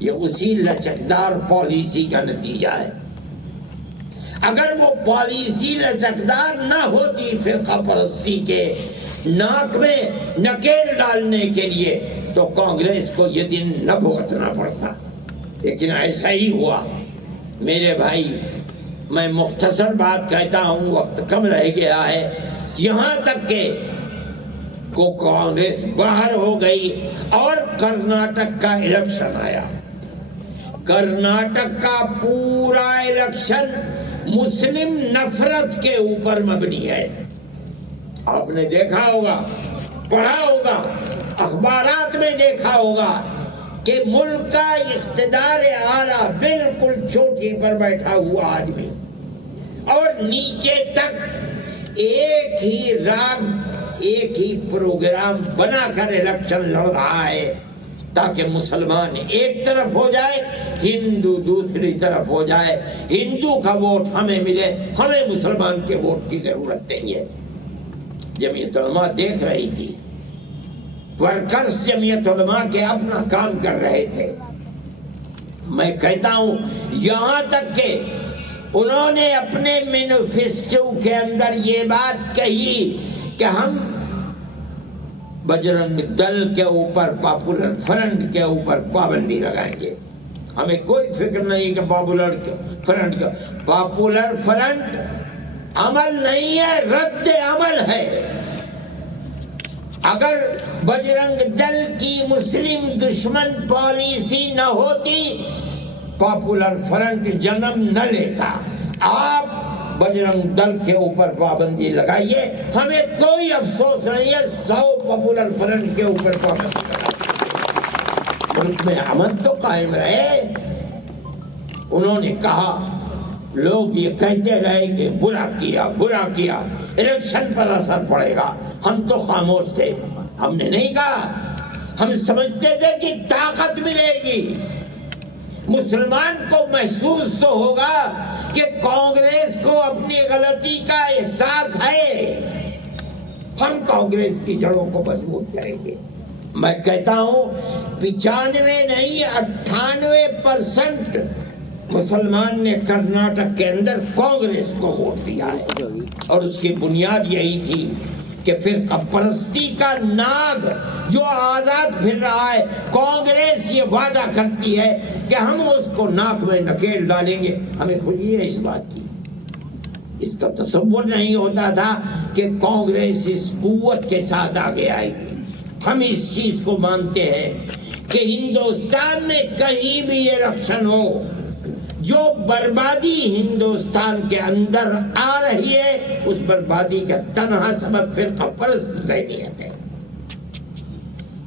یہ اسی لچکدار پالیسی کا نتیجہ ہے. اگر وہ پالیسی لچکدار نہ ہوتی فرقہ پرستی کے ناک میں نکیل ڈالنے کے لیے، تو کانگریس کو یہ دن نہ بھگتنا پڑتا. لیکن ایسا ہی ہوا. میرے بھائی، میں مختصر بات کہتا ہوں، وقت کم رہ گیا ہے. یہاں تک کہ کو کانگریس باہر ہو گئی اور کرناٹک کا الیکشن آیا. کرناٹک کا پورا الیکشن مسلم نفرت کے اوپر مبنی ہے. آپ نے دیکھا ہوگا، پڑھا ہوگا، اخبارات میں دیکھا ہوگا کہ ملک کا اقتدار اعلیٰ بالکل چوٹی پر بیٹھا ہوا آدمی اور نیچے تک ایک ہی راگ، ایک ہی پروگرام بنا کر الیکشن لڑ رہا ہے تاکہ مسلمان ایک طرف ہو جائے، ہندو دوسری طرف ہو جائے. ہندو کا ووٹ ہمیں ملے، ہمیں مسلمان کے ووٹ کی ضرورت نہیں ہے. جمعیت علماء دیکھ رہی تھی، ورکرز جمعیت علماء کے اپنا کام کر رہے تھے. میں کہتا ہوں یہاں تک کہ انہوں نے اپنے مینیفیسٹو کے اندر یہ بات کہی کہ ہم بجرنگ دل کے اوپر، پاپولر فرنٹ کے اوپر پابندی لگائیں گے. ہمیں کوئی فکر نہیں کہ پاپولر فرنٹ کا، پاپولر فرنٹ عمل نہیں ہے، رد عمل ہے. اگر بجرنگ دل کی مسلم دشمن پالیسی نہ ہوتی، پاپولر فرنٹ جنم نہ لیتا. آپ بجرنگ دل کے اوپر پابندی لگائیے، ہمیں کوئی افسوس نہیں ہے. 100 پاپولر فرنٹ کے اوپر پابندی لگائیے، ملک میں امن تو قائم رہے. انہوں نے کہا، لوگ یہ کہتے رہے کہ برا کیا، برا کیا، الیکشن پر اثر پڑے گا. ہم تو خاموش تھے، ہم نے نہیں کہا. ہم سمجھتے تھے کہ طاقت ملے گی. مسلمان کو محسوس تو ہوگا کہ کانگریس کو اپنی غلطی کا احساس ہے، ہم کانگریس کی جڑوں کو مضبوط کریں گے. میں کہتا ہوں 95 نہیں 98% مسلمان نے کرناٹک کے اندر کانگریس کو ووٹ دیا ہے، اور اس کی بنیاد یہی تھی کہ فرقہ پرستی کا ناگ جو آزاد پھر رہا ہے، کانگریس یہ وعدہ کرتی ہے کہ ہم اس کو ناک میں نکیل ڈالیں گے. ہمیں خوشی ہے اس بات کی. اس کا تصور نہیں ہوتا تھا کہ کانگریس اس قوت کے ساتھ آگے آئے گی. ہم اس چیز کو مانتے ہیں کہ ہندوستان میں کہیں بھی الیکشن ہو، جو بربادی ہندوستان کے اندر آ رہی ہے، اس بربادی کا تنہا سبب فرقہ پرست ذہنیت ہے.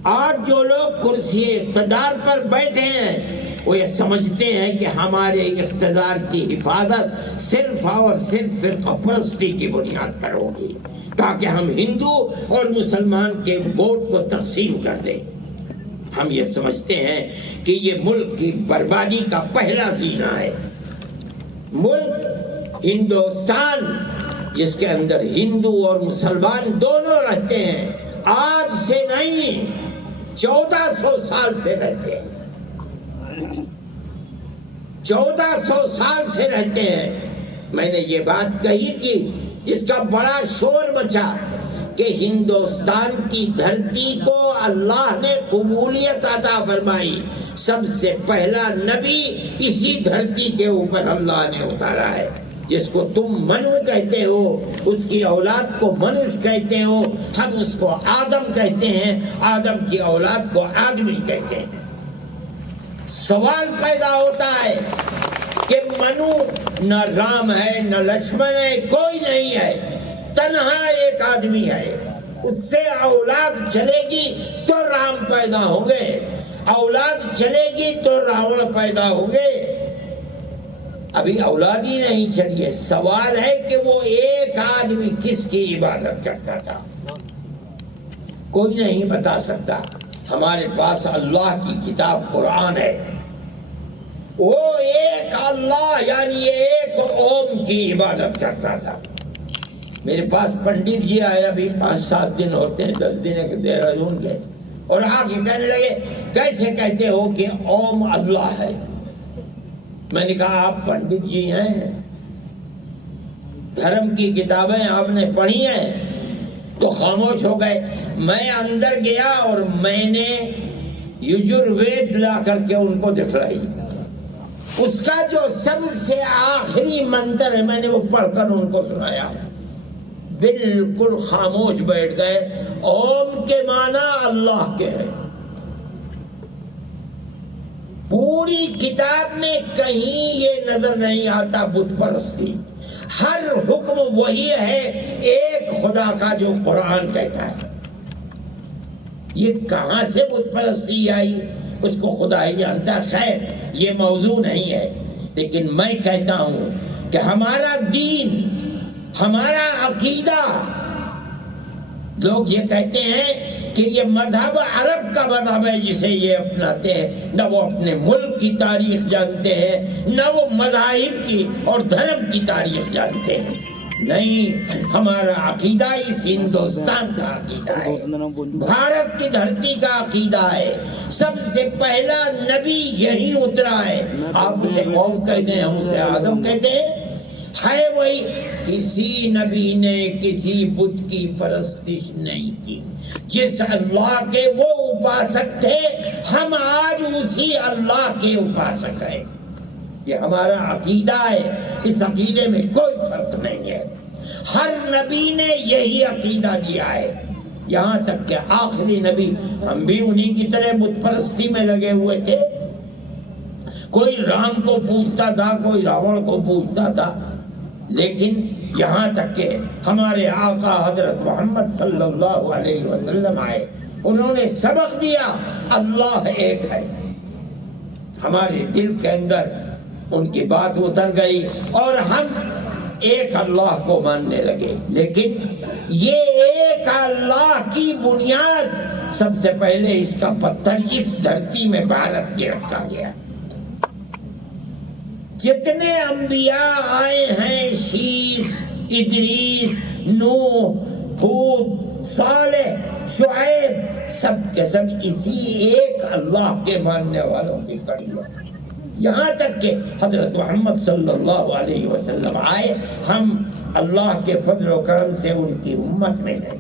آج جو لوگ کرسی اقتدار پر بیٹھے ہیں، وہ یہ سمجھتے ہیں کہ ہمارے اقتدار کی حفاظت صرف اور صرف فرقہ پرستی کی بنیاد پر ہوگی، تاکہ ہم ہندو اور مسلمان کے ووٹ کو تقسیم کر دیں۔ ہم یہ سمجھتے ہیں کہ یہ ملک کی بربادی کا پہلا زینہ ہے۔ ملک ہندوستان جس کے اندر ہندو اور مسلمان دونوں رہتے ہیں، آج سے نہیں 1400 سال سے رہتے ہیں، 1400 سال سے رہتے ہیں۔ میں نے یہ بات کہی تھی، جس کا بڑا شور بچا کہ ہندوستان کی دھرتی کو اللہ نے قبولیت عطا فرمائی، سب سے پہلا نبی اسی دھرتی کے اوپر اللہ نے اتارا ہے، جس کو تم منو کہتے ہو، اس کی اولاد کو منش کہتے ہو، ہم اس کو آدم کہتے ہیں، آدم کی اولاد کو آدمی کہتے ہیں۔ سوال پیدا ہوتا ہے کہ منو نہ رام ہے نہ لکشمن ہے، کوئی نہیں ہے، تنہا ایک آدمی ہے، اس سے اولاد چلے گی تو رام پیدا ہوں گے، اولاد چلے گی تو راون پیدا ہوں گے۔ ابھی اولاد ہی نہیں چلی ہے، سوال ہے کہ وہ ایک آدمی کس کی عبادت کرتا تھا، کوئی نہیں بتا سکتا۔ ہمارے پاس اللہ کی کتاب قرآن ہے، وہ ایک اللہ یعنی ایک اوم کی عبادت کرتا تھا۔ میرے پاس پنڈت جی آئے، ابھی 5-7 دن ہوتے ہیں، 10 دن کے دہرادون کے، اور آ کے کہنے لگے کیسے کہتے ہو کہ اوم اللہ ہے؟ میں نے کہا آپ پنڈت جی ہیں، دھرم کی کتابیں آپ نے پڑھی ہیں، تو خاموش ہو گئے۔ میں اندر گیا اور میں نے یجروید لا کر کے ان کو دکھلائی، اس کا جو سب سے آخری منتر ہے میں نے وہ پڑھ کر ان کو سنایا، بالکل خاموش بیٹھ گئے۔ اوم کے معنی اللہ کے ہیں، پوری کتاب میں کہیں یہ نظر نہیں آتا بت پرستی، ہر حکم وہی ہے ایک خدا کا جو قرآن کہتا ہے۔ یہ کہاں سے بت پرستی آئی اس کو خدا ہی جانتا ہے، خیر یہ موضوع نہیں ہے، لیکن میں کہتا ہوں کہ ہمارا دین، ہمارا عقیدہ، لوگ یہ کہتے ہیں کہ یہ مذہب عرب کا مذہب ہے جسے یہ اپناتے ہیں، نہ وہ اپنے ملک کی تاریخ جانتے ہیں، نہ وہ مذاہب کی اور دھرم کی تاریخ جانتے ہیں۔ نہیں، ہمارا عقیدہ اس ہندوستان کا عقیدہ ہے، بھارت کی دھرتی کا عقیدہ ہے، سب سے پہلا نبی یہی اترا ہے۔ آپ اسے قوم کہتے ہیں، ہم اسے آدم کہتے ہیں، ہے وہی۔ کسی نبی نے کسی بت کی پرستش نہیں کی، جس اللہ کے وہ اپاسک تھے ہم آج اسی اللہ کے اپاسک ہیں۔ یہ ہمارا عقیدہ ہے، اس عقیدے میں کوئی فرق نہیں ہے، ہر نبی نے یہی عقیدہ دیا ہے، یہاں تک کہ آخری نبی ہم بھی انہی کی طرح بت پرستی میں لگے ہوئے تھے۔ کوئی رام کو پوجتا تھا، کوئی راون کو پوجتا تھا، لیکن یہاں تک کہ ہمارے آقا حضرت محمد صلی اللہ علیہ وسلم آئے، انہوں نے سبق دیا اللہ ایک ہے، ہمارے دل کے اندر ان کی بات اتر گئی اور ہم ایک اللہ کو ماننے لگے۔ لیکن یہ ایک اللہ کی بنیاد سب سے پہلے اس کا پتھر اس دھرتی میں بھارت کے رکھا گیا۔ جتنے انبیاء آئے ہیں، شیس، ادریس، نوح، ہود، صالح، شعیب، سب کے سب اسی ایک اللہ کے ماننے والوں کی کڑی ہے۔ یہاں تک کہ حضرت محمد صلی اللہ علیہ وسلم آئے، ہم اللہ کے فضل و کرم سے ان کی امت میں ہیں،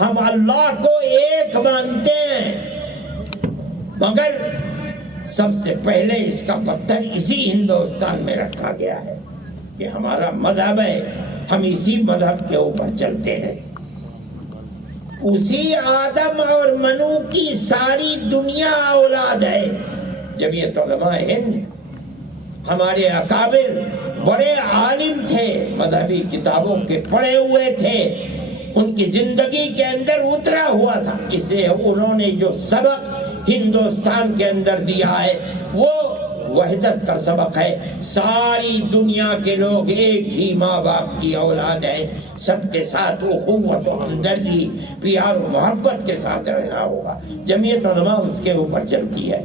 ہم اللہ کو ایک مانتے ہیں، مگر سب سے پہلے اس کا پتھر اسی ہندوستان میں رکھا گیا ہے۔ یہ ہمارا مذہب ہے، ہم اسی مذہب کے اوپر چلتے ہیں۔ اسی آدم اور منو کی ساری دنیا اولاد ہے۔ جمعیت علماء ہند، ہمارے اکابر بڑے عالم تھے، مذہبی کتابوں کے پڑھے ہوئے تھے، ان کی زندگی کے اندر اترا ہوا تھا، اس لیے انہوں نے جو سبق ہندوستان کے اندر دیا ہے وہ وحدت کا سبق ہے. ساری دنیا کے لوگ ایک ہی ماں باپ کی اولاد ہیں, سب کے ساتھ اخوت و ہمدردی, پیار و محبت کے ساتھ رہنا ہوگا. جمعیت علماء اس کے اوپر چلتی ہے.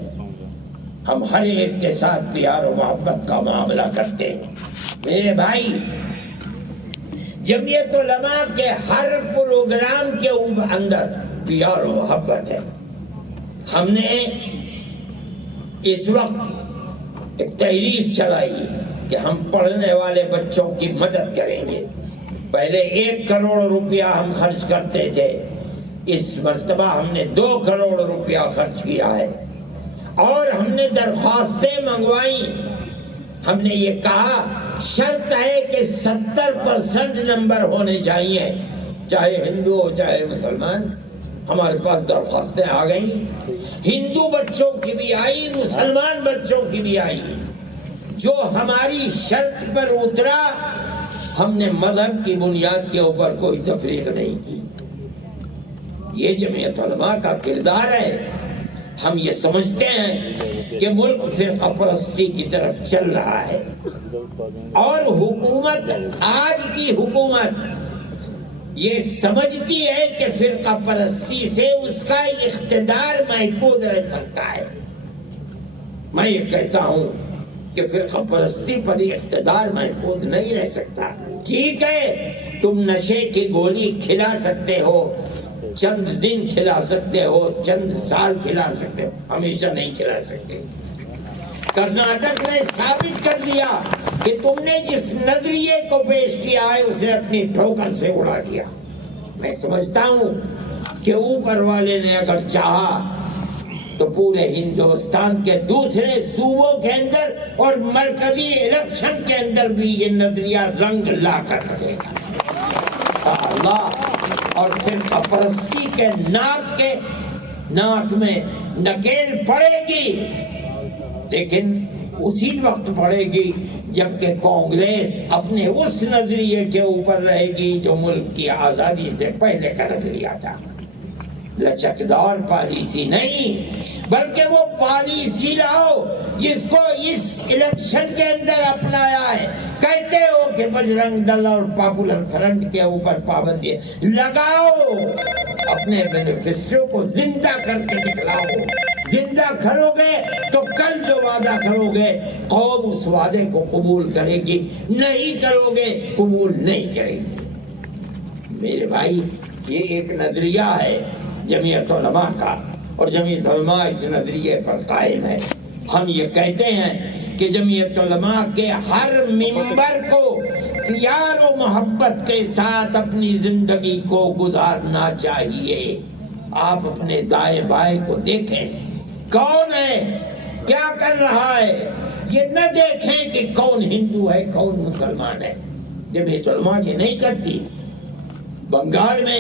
ہم ہر ایک کے ساتھ پیار و محبت کا معاملہ کرتے ہیں. میرے بھائی, جمعیت علماء کے ہر پروگرام کے اندر پیار و محبت ہے. ہم نے اس وقت ایک تحریک چلائی کہ ہم پڑھنے والے بچوں کی مدد کریں گے. پہلے 1 کروڑ روپیہ ہم خرچ کرتے تھے, اس مرتبہ ہم نے 2 کروڑ روپیہ خرچ کیا ہے. اور ہم نے درخواستیں منگوائی. ہم نے یہ کہا شرط ہے کہ 70% نمبر ہونے چاہیے, چاہے ہندو ہو چاہے مسلمان. ہمارے پاس درخواستیں آ گئی, ہندو بچوں کی بھی آئی, مسلمان بچوں کی بھی آئی. جو ہماری شرط پر اترا, ہم نے مذہب کی بنیاد کے اوپر کوئی تفریق نہیں کی. یہ جمعیت علماء کا کردار ہے. ہم یہ سمجھتے ہیں کہ ملک فرقہ پرستی کی طرف چل رہا ہے, اور حکومت, آج کی حکومت یہ سمجھتی ہے کہ فرقہ پرستی سے اس کا اقتدار محفوظ رہ سکتا ہے. میں یہ کہتا ہوں کہ فرقہ پرستی پر اقتدار محفوظ نہیں رہ سکتا. ٹھیک ہے, تم نشے کی گولی کھلا سکتے ہو, چند دن کھلا سکتے ہو, چند سال کھلا سکتے ہو, ہمیشہ نہیں کھلا سکتے. کرناٹک نے ثابت کر دیا کہ تم نے جس نظریے کو پیش کیا ہے اسے اپنی ٹھوکر سے اڑا دیا. میں سمجھتا ہوں کہ اوپر والے نے اگر چاہا تو پورے ہندوستان کے دوسرے صوبوں کے اندر اور مرکزی الیکشن کے اندر بھی یہ نظریہ رنگ لا کر رہے گا. اللہ, اور فرقہ پرستی کے ناک میں نکیل پڑے گی, لیکن اسی وقت پڑے گی جبکہ کانگریس اپنے اس نظریے کے اوپر رہے گی جو ملک کی آزادی سے پہلے کا نظریہ تھا. لچکدار پالیسی نہیں, بلکہ وہ پالیسی لاؤ جس کو اس الیکشن کے اندر اپنایا ہے. کہتے ہو کہ بجرنگ دل اور پاپولر فرنٹ کے اوپر پابندی لگاؤ, اپنے مینیفیسٹو کو زندہ کر کے دکھلاؤ. زندہ کرو گے تو کل جو وعدہ کرو گے قوم اس وعدے کو قبول کرے گی, نہیں کرو گے قبول نہیں کرے گی. میرے بھائی, یہ ایک نظریہ ہے جمعیت علماء کا, اور جمعیت علماء اس نظریے پر قائم ہے. ہم یہ کہتے ہیں کہ جمعیت علماء کے ہر ممبر کو پیار و محبت کے ساتھ اپنی زندگی کو گزارنا چاہیے. آپ اپنے دائیں بائیں کو دیکھیں, کون ہے, کیا کر رہا ہے. یہ نہ دیکھیں کہ کون ہندو ہے کون مسلمان ہے. جمعیت علماء یہ نہیں کرتی. بنگال میں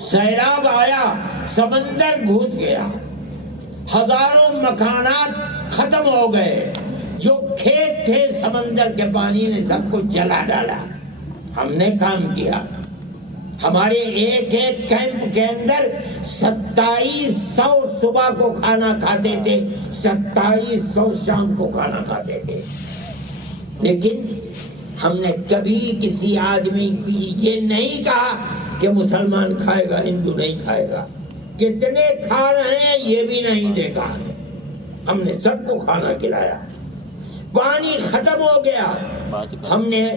سیلاب آیا, سمندر گھس گیا, ہزاروں مکانات ختم ہو گئے, جو کھیت تھے سمندر کے پانی نے سب کو جلا ڈالا. ہم نے کام کیا. ہمارے ایک ایک کیمپ کے اندر 2700 صبح کو کھانا کھاتے تھے, 2700 شام کو کھانا کھاتے تھے. لیکن ہم نے کبھی کسی آدمی کو یہ نہیں کہا کہ مسلمان کھائے گا ہندو نہیں کھائے گا. کتنے کھا رہے ہیں یہ بھی نہیں دیکھا. ہم نے سب کو کھانا کھلایا. پانی ختم ہو گیا, ہم نے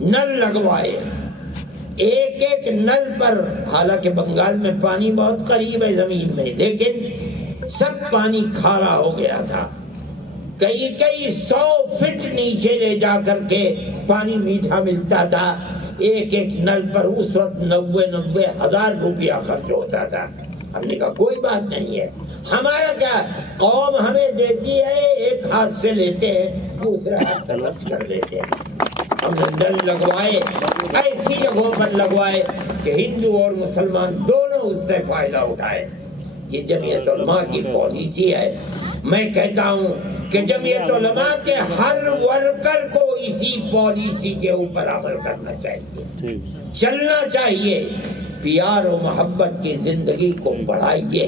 نل لگوائے. ایک ایک نل پر, حالانکہ بنگال میں پانی بہت قریب ہے زمین میں, لیکن سب پانی کھارا ہو گیا تھا. کئی 100 فٹ نیچے لے جا کر کے پانی میٹھا ملتا تھا. ایک ایک نل پر اس وقت 90 ہزار روپیہ خرچ ہوتا تھا. ہم نے کہا کوئی بات نہیں ہے, ہمارا کیا, قوم ہمیں دیتی ہے, ایک ہاتھ سے لیتے ہیں دوسرے ہاتھ سے خرچ کر لیتے ہیں. ہم نے نل لگوائے, ایسی جگہوں پر لگوائے کہ ہندو اور مسلمان دونوں اس سے فائدہ اٹھائے. یہ جمعیت علماء کی پالیسی ہے. میں کہتا ہوں کہ جمعیت علماء کے ہر ورکر کو اسی پالیسی کے اوپر عمل کرنا چاہیے, چلنا چاہیے. پیار و محبت کی زندگی کو بڑھائیے,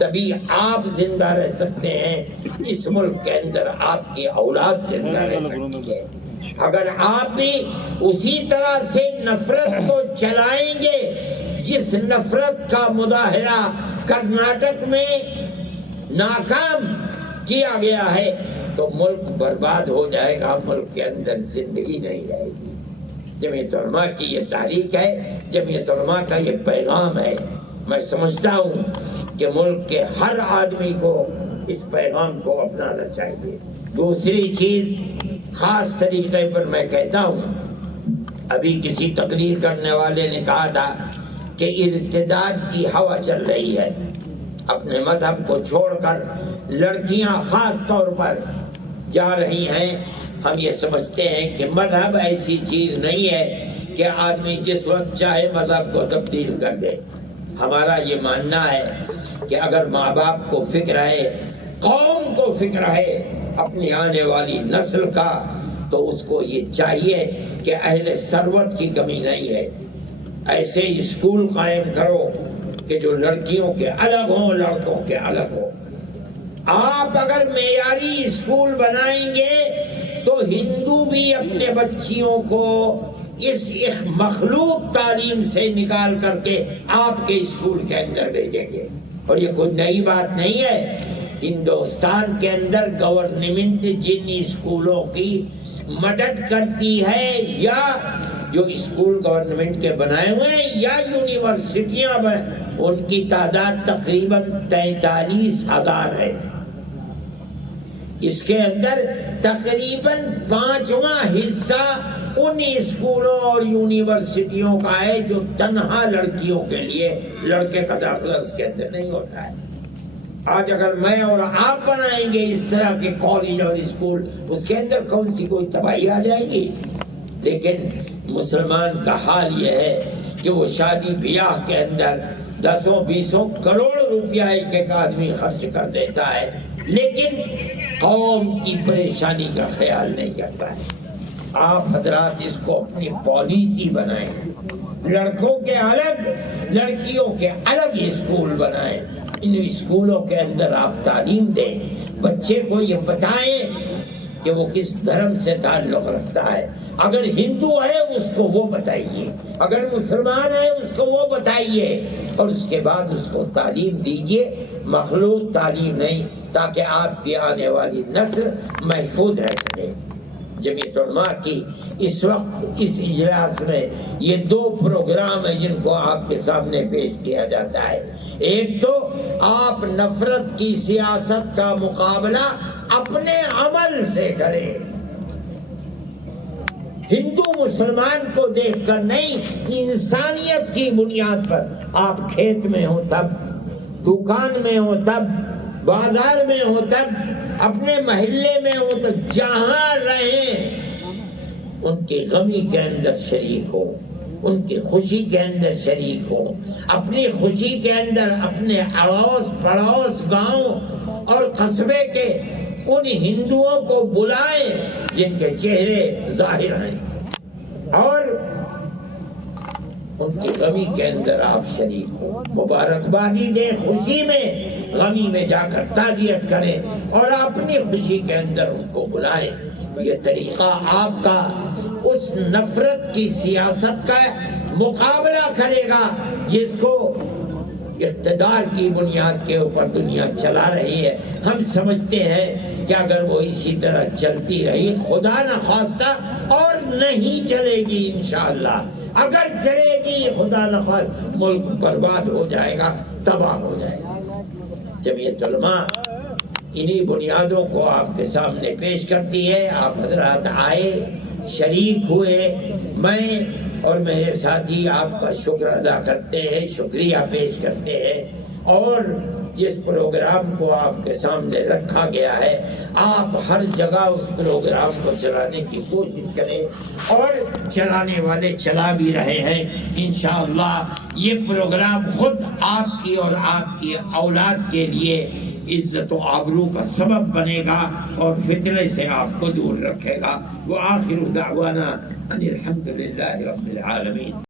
تبھی آپ زندہ رہ سکتے ہیں، اس ملک کے اندر آپ کی اولاد زندہ رہ سکتی ہے۔ اگر آپ بھی اسی طرح سے نفرت کو چلائیں گے جس نفرت کا مظاہرہ کرناٹک میں ناکام کیا گیا ہے تو ملک برباد ہو جائے گا، ملک کے اندر زندگی نہیں رہے گی۔ جمعیت علماء کی یہ تحریک ہے، جمعیت علماء کا یہ پیغام ہے۔ میں سمجھتا ہوں کہ ملک کے ہر آدمی کو اس پیغام کو اپنانا چاہیے۔ دوسری چیز خاص طریقے پر میں کہتا ہوں، ابھی کسی تقریر کرنے والے نے کہا تھا کہ ارتداد کی ہوا چل رہی ہے، اپنے مذہب کو چھوڑ کر لڑکیاں خاص طور پر جا رہی ہیں۔ ہم یہ سمجھتے ہیں کہ مذہب ایسی چیز نہیں ہے کہ آدمی جس وقت چاہے مذہب کو تبدیل کر دے۔ ہمارا یہ ماننا ہے کہ اگر ماں باپ کو فکر ہے، قوم کو فکر ہے اپنی آنے والی نسل کا، تو اس کو یہ چاہیے کہ اہل ثروت کی کمی نہیں ہے، ایسے اسکول قائم کرو کہ جو لڑکیوں کے الگ ہوں، لڑکوں کے الگ ہوں۔ آپ اگر معیاری اسکول بنائیں گے تو ہندو بھی اپنے بچیوں کو اس مخلوط تعلیم سے نکال کر کے آپ کے اسکول کے اندر بھیجیں گے۔ اور یہ کوئی نئی بات نہیں ہے، ہندوستان کے اندر گورنمنٹ جن اسکولوں کی مدد کرتی ہے، یا جو اسکول گورنمنٹ کے بنائے ہوئے ہیں یا یونیورسٹیاں ان کی تعداد تقریباً 43,000 ہے۔ اس کے اندر تقریباً 5واں حصہ ان اسکولوں اور یونیورسٹیوں کا ہے جو تنہا لڑکیوں کے لیے، لڑکے کا داخلہ اس کے اندر نہیں ہوتا ہے۔ آج اگر میں اور آپ بنائیں گے اس طرح کے کالج اور اسکول، اس کے اندر کون سی کوئی تباہی آ جائے گی؟ لیکن مسلمان کا حال یہ ہے کہ وہ شادی بیاہ کے اندر 10-20 کروڑ روپیہ ایک ایک آدمی خرچ کر دیتا ہے، لیکن قوم کی پریشانی کا خیال نہیں کرتا ہے۔ آپ حضرات اس کو اپنی پالیسی بنائیں، لڑکوں کے الگ، لڑکیوں کے الگ اسکول بنائیں۔ ان اسکولوں کے اندر آپ تعلیم دیں، بچے کو یہ بتائیں کہ وہ کس دھرم سے تعلق رکھتا ہے۔ اگر ہندو ہے اس کو وہ بتائیے، اگر مسلمان ہے اس کو وہ بتائیے، اور اس کے بعد اس کو تعلیم دیجیے، مخلوط تعلیم نہیں، تاکہ آپ کی آنے والی نسل محفوظ رہ سکے۔ جمعیت علماء کی اس وقت اس اجلاس میں یہ 2 پروگرام ہیں جن کو آپ کے سامنے پیش کیا جاتا ہے۔ ایک تو آپ نفرت کی سیاست کا مقابلہ اپنے عمل سے کریں، ہندو مسلمان کو دیکھ کر نہیں، انسانیت کی بنیاد پر۔ آپ کھیت میں ہو تب، دکان میں ہو تب، بازار میں ہو تب، اپنے محلے میں ہو تو جہاں رہیں ان کی غمی کے اندر شریک ہو، ان کی خوشی کے اندر شریک ہو، اپنی خوشی کے اندر اپنے اڑوس پڑوس گاؤں اور قصبے کے ان ہندوؤں کو بلائیں جن کے چہرے ظاہر ہیں، اور ان کی غمی کے اندر آپ شریک ہو، مبارکبادی دیں خوشی میں، غمی میں جا کر تعزیت کریں، اور اپنی خوشی کے اندر ان کو بلائیں۔ یہ طریقہ آپ کا اس نفرت کی سیاست کا مقابلہ کرے گا جس کو اقتدار کی بنیاد کے اوپر دنیا چلا رہی ہے۔ ہم سمجھتے ہیں کہ اگر وہ اسی طرح چلتی رہی، خدا نہ خواستہ اور نہیں چلے گی انشاءاللہ، اگر چلے گی خدا نہ خواستہ ملک برباد ہو جائے گا، تباہ ہو جائے گا۔ جمعیت علماء انہی بنیادوں کو آپ کے سامنے پیش کرتی ہے۔ آپ حضرات آئے، شریک ہوئے، میں اور میرے ساتھی آپ کا شکر ادا کرتے ہیں، شکریہ پیش کرتے ہیں، اور جس پروگرام کو آپ کے سامنے رکھا گیا ہے آپ ہر جگہ اس پروگرام کو چلانے کی کوشش کریں، اور چلانے والے چلا بھی رہے ہیں۔ انشاءاللہ یہ پروگرام خود آپ کی اور آپ کی اولاد کے لیے عزت و آبرو کا سبب بنے گا اور فتنے سے آپ کو دور رکھے گا۔ وآخر دعوانا ان الحمد للہ رب العالمین۔